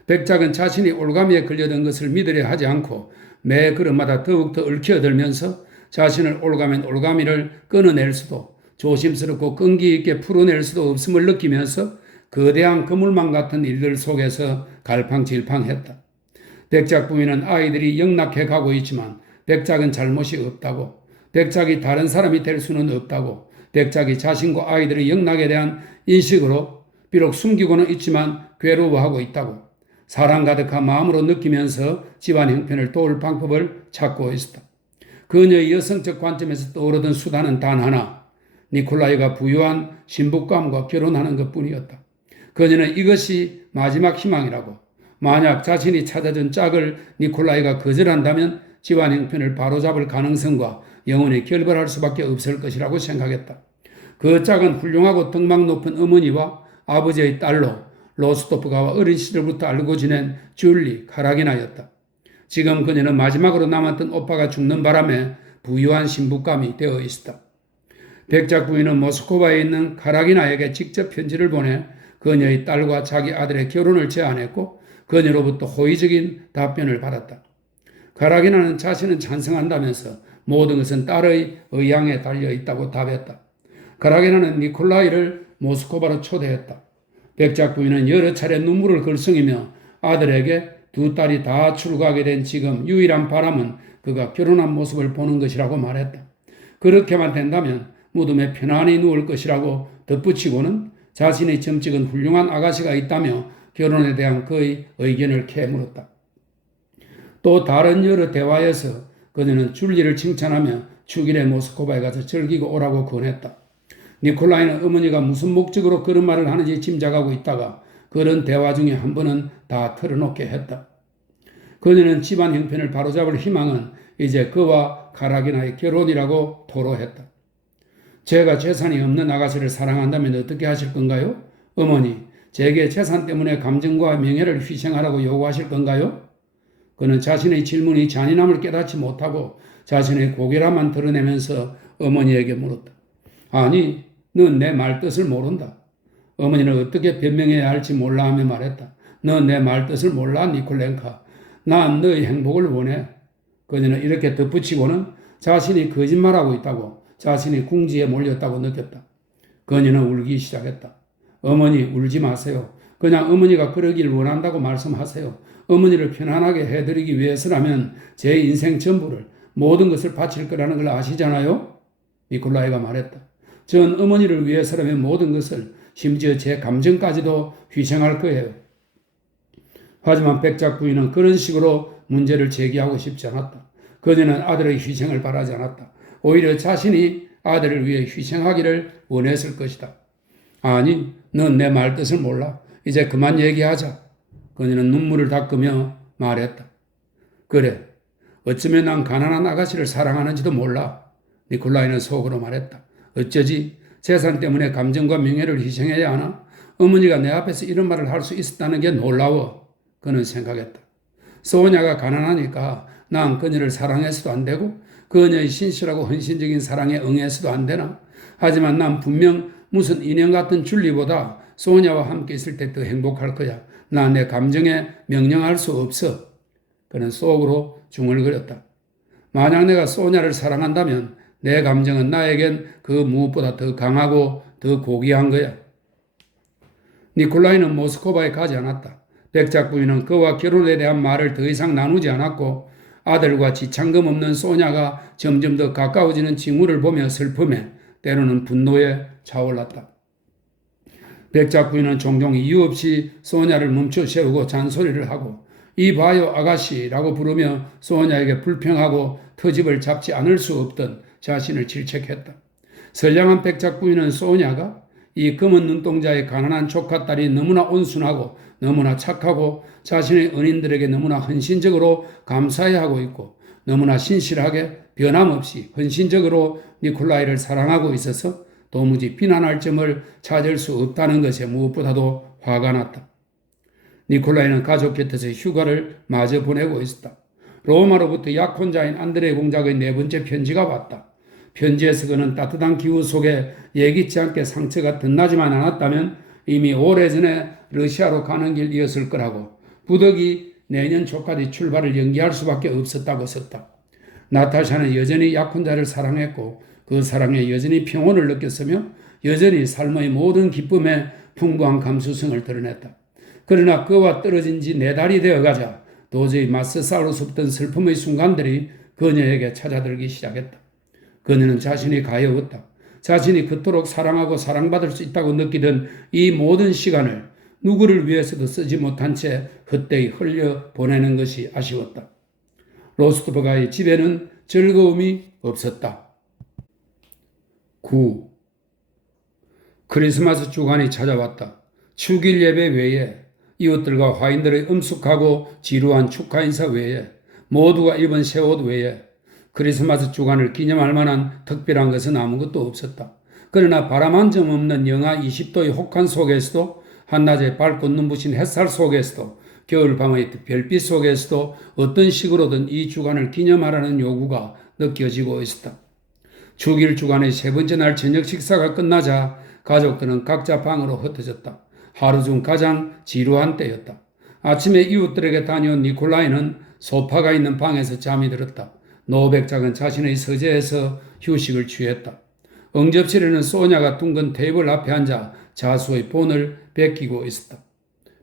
백작은 자신이 올가미에 걸려든 것을 믿으려 하지 않고 매 걸음마다 더욱더 얽혀들면서 자신을 올가면 올가미를 끊어낼 수도 조심스럽고 끈기 있게 풀어낼 수도 없음을 느끼면서 거대한 그물망 같은 일들 속에서 갈팡질팡했다. 백작 부인은 아이들이 영락해 가고 있지만 백작은 잘못이 없다고, 백작이 다른 사람이 될 수는 없다고, 백작이 자신과 아이들의 영락에 대한 인식으로 비록 숨기고는 있지만 괴로워하고 있다고 사랑 가득한 마음으로 느끼면서 집안 형편을 도울 방법을 찾고 있었다. 그녀의 여성적 관점에서 떠오르던 수단은 단 하나, 니콜라이가 부유한 신부감과 결혼하는 것뿐이었다. 그녀는 이것이 마지막 희망이라고, 만약 자신이 찾아준 짝을 니콜라이가 거절한다면 집안 형편을 바로잡을 가능성과 영원히 결별할 수밖에 없을 것이라고 생각했다. 그 짝은 훌륭하고 덕망 높은 어머니와 아버지의 딸로 로스토프가와 어린 시절부터 알고 지낸 줄리 카라기나였다. 지금 그녀는 마지막으로 남았던 오빠가 죽는 바람에 부유한 신부감이 되어 있었다. 백작 부인은 모스크바에 있는 카라기나에게 직접 편지를 보내 그녀의 딸과 자기 아들의 결혼을 제안했고 그녀로부터 호의적인 답변을 받았다. 카라기나는 자신은 찬성한다면서 모든 것은 딸의 의향에 달려있다고 답했다. 카라기나는 니콜라이를 모스크바로 초대했다. 백작 부인은 여러 차례 눈물을 글썽이며 아들에게 두 딸이 다 출가하게 된 지금 유일한 바람은 그가 결혼한 모습을 보는 것이라고 말했다. 그렇게만 된다면 무덤에 편안히 누울 것이라고 덧붙이고는 자신의 점찍은 훌륭한 아가씨가 있다며 결혼에 대한 그의 의견을 캐물었다. 또 다른 여러 대화에서 그녀는 줄리를 칭찬하며 축일에 모스크바에 가서 즐기고 오라고 권했다. 니콜라이는 어머니가 무슨 목적으로 그런 말을 하는지 짐작하고 있다가 그런 대화 중에 한 번은 다 털어놓게 했다. 그녀는 집안 형편을 바로잡을 희망은 이제 그와 카라기나의 결혼이라고 토로했다. 제가 재산이 없는 아가씨를 사랑한다면 어떻게 하실 건가요? 어머니, 제게 재산 때문에 감정과 명예를 희생하라고 요구하실 건가요? 그는 자신의 질문이 잔인함을 깨닫지 못하고 자신의 고결함만 드러내면서 어머니에게 물었다. 아니, 넌 내 말 뜻을 모른다. 어머니는 어떻게 변명해야 할지 몰라 하며 말했다. 넌 내 말 뜻을 몰라, 니콜렌카. 난 너의 행복을 원해. 그녀는 이렇게 덧붙이고는 자신이 거짓말하고 있다고, 자신이 궁지에 몰렸다고 느꼈다. 그녀는 울기 시작했다. 어머니, 울지 마세요. 그냥 어머니가 그러길 원한다고 말씀하세요. 어머니를 편안하게 해드리기 위해서라면 제 인생 전부를, 모든 것을 바칠 거라는 걸 아시잖아요? 니콜라이가 말했다. 전 어머니를 위해서라면 모든 것을, 심지어 제 감정까지도 희생할 거예요. 하지만 백작 부인은 그런 식으로 문제를 제기하고 싶지 않았다. 그녀는 아들의 희생을 바라지 않았다. 오히려 자신이 아들을 위해 희생하기를 원했을 것이다. 아니, 넌 내 말 뜻을 몰라. 이제 그만 얘기하자. 그녀는 눈물을 닦으며 말했다. 그래, 어쩌면 난 가난한 아가씨를 사랑하는지도 몰라. 니콜라이는 속으로 말했다. 어쩌지? 재산 때문에 감정과 명예를 희생해야 하나? 어머니가 내 앞에서 이런 말을 할 수 있었다는 게 놀라워. 그는 생각했다. 소냐가 가난하니까 난 그녀를 사랑해서도 안 되고 그녀의 신실하고 헌신적인 사랑에 응해서도 안 되나? 하지만 난 분명 무슨 인형 같은 줄리보다 소냐와 함께 있을 때 더 행복할 거야. 나 내 감정에 명령할 수 없어. 그는 속으로 중얼거렸다. 만약 내가 소냐를 사랑한다면 내 감정은 나에겐 그 무엇보다 더 강하고 더 고귀한 거야. 니콜라이는 모스크바에 가지 않았다. 백작 부인은 그와 결혼에 대한 말을 더 이상 나누지 않았고 아들과 지창금 없는 소냐가 점점 더 가까워지는 징후를 보며 슬픔에 때로는 분노에 차올랐다. 백작 부인은 종종 이유 없이 소냐를 멈춰 세우고 잔소리를 하고 이 봐요 아가씨라고 부르며 소냐에게 불평하고 터집을 잡지 않을 수 없던 자신을 질책했다. 선량한 백작 부인은 소냐가 이 검은 눈동자의 가난한 조카딸이 너무나 온순하고 너무나 착하고 자신의 은인들에게 너무나 헌신적으로 감사해하고 있고 너무나 신실하게 변함없이 헌신적으로 니콜라이를 사랑하고 있어서 도무지 비난할 점을 찾을 수 없다는 것에 무엇보다도 화가 났다. 니콜라이는 가족 곁에서 휴가를 마저 보내고 있었다. 로마로부터 약혼자인 안드레 공작의 네 번째 편지가 왔다. 편지에서 그는 따뜻한 기후 속에 예기치 않게 상처가 덧나지만 않았다면 이미 오래전에 러시아로 가는 길이었을 거라고, 부득이 내년 초까지 출발을 연기할 수밖에 없었다고 썼다. 나타샤는 여전히 약혼자를 사랑했고 그 사랑에 여전히 평온을 느꼈으며 여전히 삶의 모든 기쁨에 풍부한 감수성을 드러냈다. 그러나 그와 떨어진 지 4달이 되어가자 도저히 맞서 싸울 수 없던 슬픔의 순간들이 그녀에게 찾아들기 시작했다. 그녀는 자신이 가여웠다. 자신이 그토록 사랑하고 사랑받을 수 있다고 느끼던 이 모든 시간을 누구를 위해서도 쓰지 못한 채 헛되이 흘려 보내는 것이 아쉬웠다. 로스토브가의 집에는 즐거움이 없었다. 9. 크리스마스 주간이 찾아왔다. 축일 예배 외에 이웃들과 화인들의 엄숙하고 지루한 축하 인사 외에 모두가 입은 새 옷 외에 크리스마스 주간을 기념할 만한 특별한 것은 아무것도 없었다. 그러나 바람 한 점 없는 영하 20도의 혹한 속에서도 한낮에 밝고 눈부신 햇살 속에서도 겨울밤의 별빛 속에서도 어떤 식으로든 이 주간을 기념하라는 요구가 느껴지고 있었다. 축일 주간의 세 번째 날 저녁 식사가 끝나자 가족들은 각자 방으로 흩어졌다. 하루 중 가장 지루한 때였다. 아침에 이웃들에게 다녀온 니콜라이는 소파가 있는 방에서 잠이 들었다. 노백작은 자신의 서재에서 휴식을 취했다. 응접실에는 소냐가 둥근 테이블 앞에 앉아 자수의 본을 베끼고 있었다.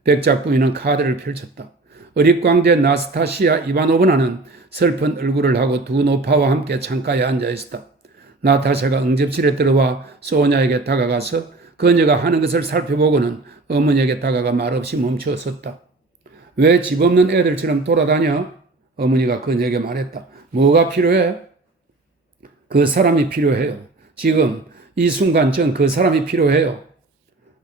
백작 부인은 카드를 펼쳤다. 어릿광대 나스타시아 이바노브나는 슬픈 얼굴을 하고 두 노파와 함께 창가에 앉아 있었다. 나타샤가 응접실에 들어와 소냐에게 다가가서 그녀가 하는 것을 살펴보고는 어머니에게 다가가 말없이 멈추었었다. 왜 집 없는 애들처럼 돌아다녀? 어머니가 그녀에게 말했다. 뭐가 필요해? 그 사람이 필요해요. 지금 이 순간 전 그 사람이 필요해요.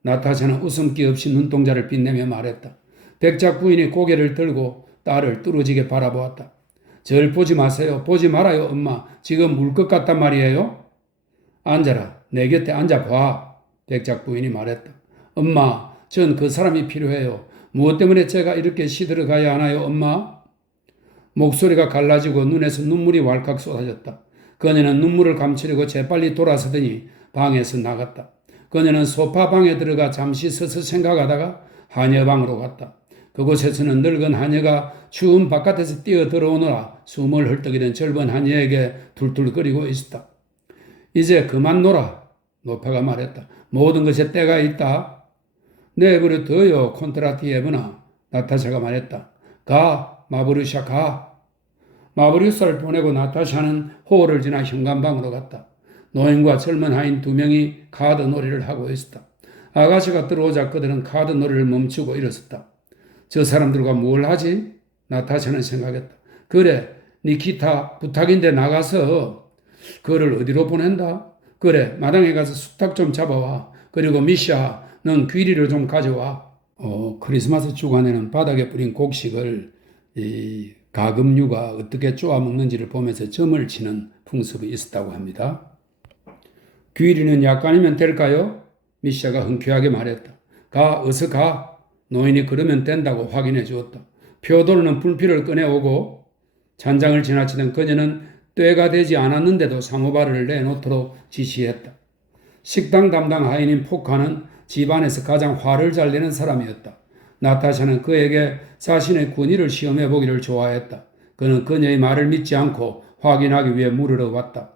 나타샤는 웃음기 없이 눈동자를 빛내며 말했다. 백작 부인이 고개를 들고 딸을 뚫어지게 바라보았다. 절 보지 마세요. 보지 말아요, 엄마. 지금 물 것 같단 말이에요. 앉아라. 내 곁에 앉아봐. 백작 부인이 말했다. 엄마, 전 그 사람이 필요해요. 무엇 때문에 제가 이렇게 시들어 가야 하나요, 엄마? 목소리가 갈라지고 눈에서 눈물이 왈칵 쏟아졌다. 그녀는 눈물을 감추려고 재빨리 돌아서더니 방에서 나갔다. 그녀는 소파방에 들어가 잠시 서서 생각하다가 하녀방으로 갔다. 그곳에서는 늙은 하녀가 추운 바깥에서 뛰어 들어오느라 숨을 헐떡이던 젊은 하녀에게 툴툴거리고 있었다. 이제 그만 놀아. 노파가 말했다. 모든 것에 때가 있다. 내버려 둬요, 콘트라티예브나. 나타샤가 말했다. 가, 마브루샤 가. 마브루샤를 보내고 나타샤는 호를 지나 현관방으로 갔다. 노인과 젊은 하인 2명이 카드 놀이를 하고 있었다. 아가씨가 들어오자 그들은 카드 놀이를 멈추고 일어섰다. 저 사람들과 뭘 하지? 나타샤는 생각했다. 그래, 니키타 부탁인데 나가서 그를 어디로 보낸다? 그래, 마당에 가서 수탉 좀 잡아와. 그리고 미샤, 넌 귀리를 좀 가져와. 크리스마스 주간에는 바닥에 뿌린 곡식을 이 가금류가 어떻게 쪼아 먹는지를 보면서 점을 치는 풍습이 있었다고 합니다. 귀리는 약간이면 될까요? 미샤가 흔쾌하게 말했다. 가, 어서 가. 노인이 그러면 된다고 확인해 주었다. 표도르는 불필을 꺼내오고 잔장을 지나치던 그녀는 때가 되지 않았는데도 사모발을 내놓도록 지시했다. 식당 담당 하인인 포카는 집안에서 가장 화를 잘 내는 사람이었다. 나타샤는 그에게 자신의 군의를 시험해 보기를 좋아했다. 그는 그녀의 말을 믿지 않고 확인하기 위해 물으러 왔다.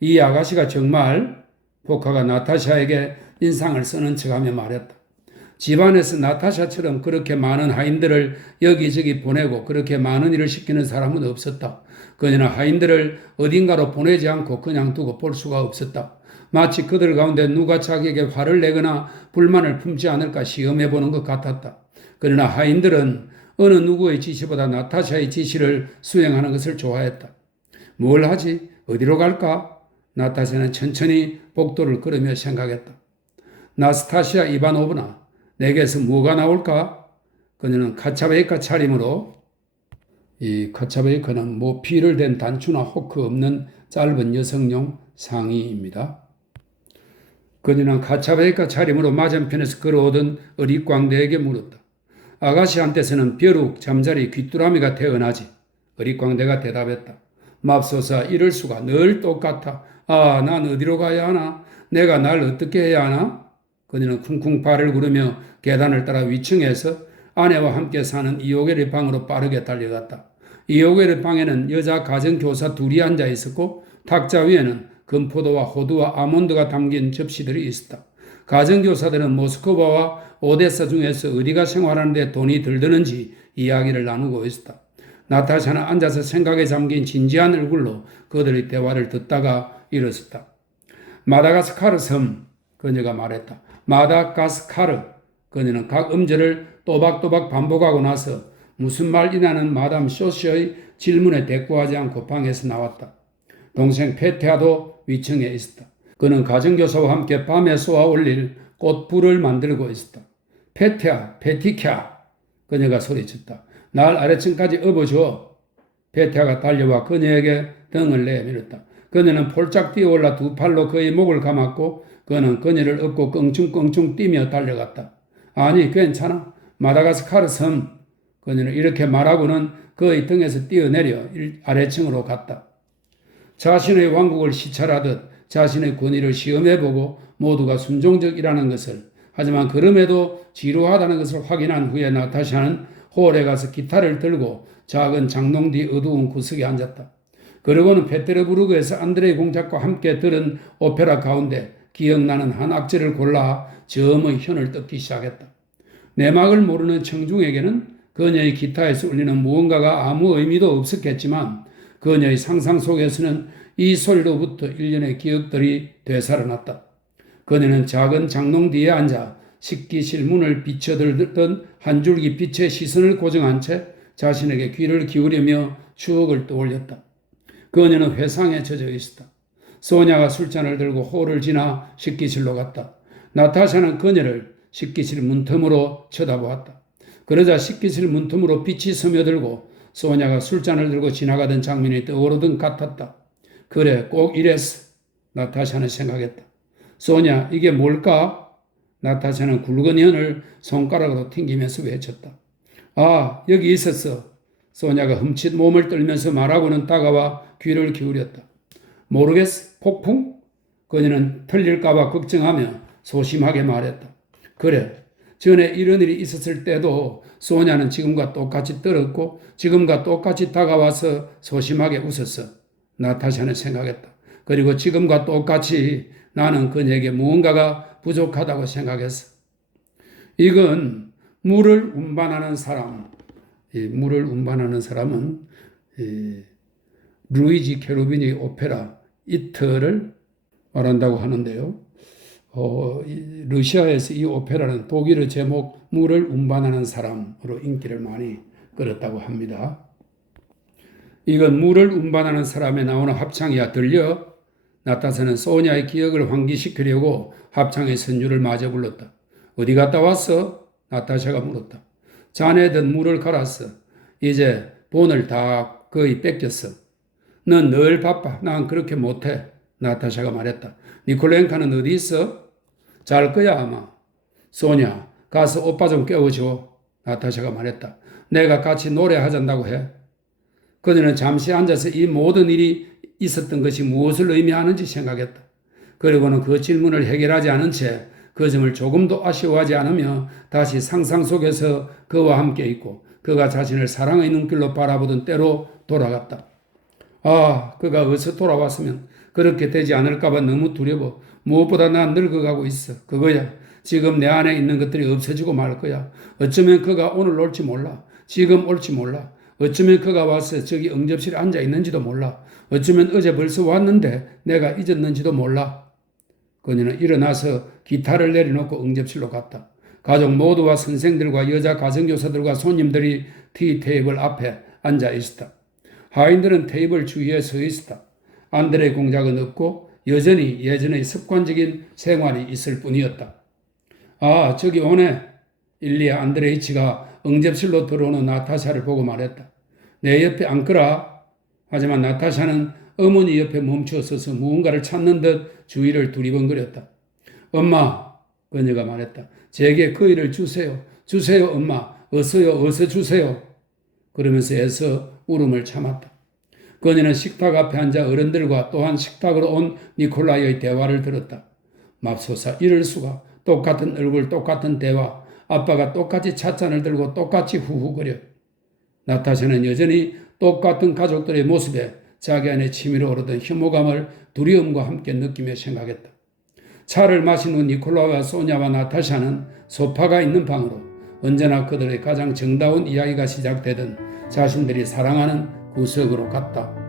이 아가씨가 정말? 포카가 나타샤에게 인상을 쓰는 척하며 말했다. 집안에서 나타샤처럼 그렇게 많은 하인들을 여기저기 보내고 그렇게 많은 일을 시키는 사람은 없었다. 그녀는 하인들을 어딘가로 보내지 않고 그냥 두고 볼 수가 없었다. 마치 그들 가운데 누가 자기에게 화를 내거나 불만을 품지 않을까 시험해 보는 것 같았다. 그러나 하인들은 어느 누구의 지시보다 나타샤의 지시를 수행하는 것을 좋아했다. 뭘 하지? 어디로 갈까? 나타샤는 천천히 복도를 걸으며 생각했다. 나스타시아 이바노브나, 내게서 뭐가 나올까? 그녀는 카차베이카 차림으로, 이 카차베이카는 모피를 댄 단추나 호크 없는 짧은 여성용 상의입니다. 그녀는 카차베이카 차림으로 맞은편에서 걸어오던 어릿광대에게 물었다. 아가씨한테서는 벼룩 잠자리 귀뚜라미가 태어나지. 어릿광대가 대답했다. 맙소사 이럴 수가 늘 똑같아. 아, 난 어디로 가야 하나? 내가 날 어떻게 해야 하나? 그녀는 쿵쿵 발을 구르며 계단을 따라 위층에서 아내와 함께 사는 이호겔의 방으로 빠르게 달려갔다. 이호겔의 방에는 여자 가정교사 둘이 앉아 있었고 탁자 위에는 금포도와 호두와 아몬드가 담긴 접시들이 있었다. 가정교사들은 모스크바와 오데사 중에서 어디가 생활하는데 돈이 덜 드는지 이야기를 나누고 있었다. 나타샤는 앉아서 생각에 잠긴 진지한 얼굴로 그들의 대화를 듣다가 일어섰다. 마다가스카르 섬, 그녀가 말했다. 마다가스카르. 그녀는 각 음절을 또박또박 반복하고 나서 무슨 말이냐는 마담 쇼시의 질문에 대꾸하지 않고 방에서 나왔다. 동생 페테아도 위층에 있었다. 그는 가정교사와 함께 밤에 쏘아 올릴 꽃불을 만들고 있었다. 페테아, 페티캬. 그녀가 소리쳤다. 날 아래층까지 업어줘. 페테아가 달려와 그녀에게 등을 내밀었다. 그녀는 폴짝 뛰어올라 두 팔로 그의 목을 감았고 그는 그녀를 업고 껑충껑충 뛰며 달려갔다. 아니 괜찮아. 마다가스카르 섬. 그녀는 이렇게 말하고는 그의 등에서 뛰어내려 아래층으로 갔다. 자신의 왕국을 시찰하듯 자신의 권위를 시험해보고 모두가 순종적이라는 것을, 하지만 그럼에도 지루하다는 것을 확인한 후에 나타샤는 홀에 가서 기타를 들고 작은 장롱 뒤 어두운 구석에 앉았다. 그러고는 페테르부르크에서 안드레이 공작과 함께 들은 오페라 가운데 기억나는 한 악재를 골라 저음의 현을 뜯기 시작했다. 내막을 모르는 청중에게는 그녀의 기타에서 울리는 무언가가 아무 의미도 없었겠지만 그녀의 상상 속에서는 이 소리로부터 일련의 기억들이 되살아났다. 그녀는 작은 장롱 뒤에 앉아 식기실 문을 비춰들던 한 줄기 빛의 시선을 고정한 채 자신에게 귀를 기울이며 추억을 떠올렸다. 그녀는 회상에 젖어 있었다. 소냐가 술잔을 들고 홀을 지나 식기실로 갔다. 나타샤는 그녀를 식기실 문틈으로 쳐다보았다. 그러자 식기실 문틈으로 빛이 스며들고 소냐가 술잔을 들고 지나가던 장면이 떠오르던 같았다. 그래, 꼭 이랬어. 나타샤는 생각했다. 소냐, 이게 뭘까? 나타샤는 굵은 현을 손가락으로 튕기면서 외쳤다. 아, 여기 있었어. 소냐가 흠칫 몸을 떨면서 말하고는 다가와 귀를 기울였다. 모르겠어? 폭풍? 그녀는 틀릴까봐 걱정하며 소심하게 말했다. 그래, 전에 이런 일이 있었을 때도 소냐는 지금과 똑같이 떨었고 지금과 똑같이 다가와서 소심하게 웃었어. 나타샤는 생각했다. 그리고 지금과 똑같이 나는 그녀에게 무언가가 부족하다고 생각했어. 이건 물을 운반하는 사람. 물을 운반하는 사람은 루이지 케루비니 오페라 이틀을 말한다고 하는데요. 러시아에서 이 오페라는 독일어 제목 물을 운반하는 사람으로 인기를 많이 끌었다고 합니다. 이건 물을 운반하는 사람에 나오는 합창이야. 들려? 나타샤는 소냐의 기억을 환기시키려고 합창의 선율을 마저 불렀다. 어디 갔다 왔어? 나타샤가 물었다. 자네든 물을 갈았어. 이제 본을 다 거의 뺏겼어. 넌 늘 바빠. 난 그렇게 못해. 나타샤가 말했다. 니콜렌카는 어디 있어? 잘 거야 아마. 소냐, 가서 오빠 좀 깨워줘. 나타샤가 말했다. 내가 같이 노래하잔다고 해. 그녀는 잠시 앉아서 이 모든 일이 있었던 것이 무엇을 의미하는지 생각했다. 그리고는 그 질문을 해결하지 않은 채 그 점을 조금도 아쉬워하지 않으며 다시 상상 속에서 그와 함께 있고 그가 자신을 사랑의 눈길로 바라보던 때로 돌아갔다. 아, 그가 어서 돌아왔으면. 그렇게 되지 않을까봐 너무 두려워. 무엇보다 난 늙어가고 있어. 그거야. 지금 내 안에 있는 것들이 없어지고 말 거야. 어쩌면 그가 오늘 올지 몰라. 지금 올지 몰라. 어쩌면 그가 와서 저기 응접실에 앉아 있는지도 몰라. 어쩌면 어제 벌써 왔는데 내가 잊었는지도 몰라. 그녀는 일어나서 기타를 내려놓고 응접실로 갔다. 가족 모두와 선생들과 여자 가정교사들과 손님들이 티 테이블 앞에 앉아 있었다. 하인들은 테이블 주위에 서 있었다. 안드레 공작은 없고 여전히 예전의 습관적인 생활이 있을 뿐이었다. 아, 저기 오네. 일리아 안드레이치가 응접실로 들어오는 나타샤를 보고 말했다. 내 옆에 앉거라. 하지만 나타샤는 어머니 옆에 멈추어 서서 무언가를 찾는 듯 주위를 두리번거렸다. 엄마, 그녀가 말했다. 제게 그 일을 주세요. 주세요, 엄마. 어서요, 어서 주세요. 그러면서 애써 울음을 참았다. 그녀는 식탁 앞에 앉아 어른들과 또한 식탁으로 온 니콜라이의 대화를 들었다. 맙소사, 이럴 수가. 똑같은 얼굴, 똑같은 대화. 아빠가 똑같이 찻잔을 들고 똑같이 후후거려. 나타샤는 여전히 똑같은 가족들의 모습에 자기 안에 치밀어 오르던 혐오감을 두려움과 함께 느끼며 생각했다. 차를 마신 후 니콜라와 소냐와 나타샤는 소파가 있는 방으로 언제나 그들의 가장 정다운 이야기가 시작되던 자신들이 사랑하는 구석으로 갔다.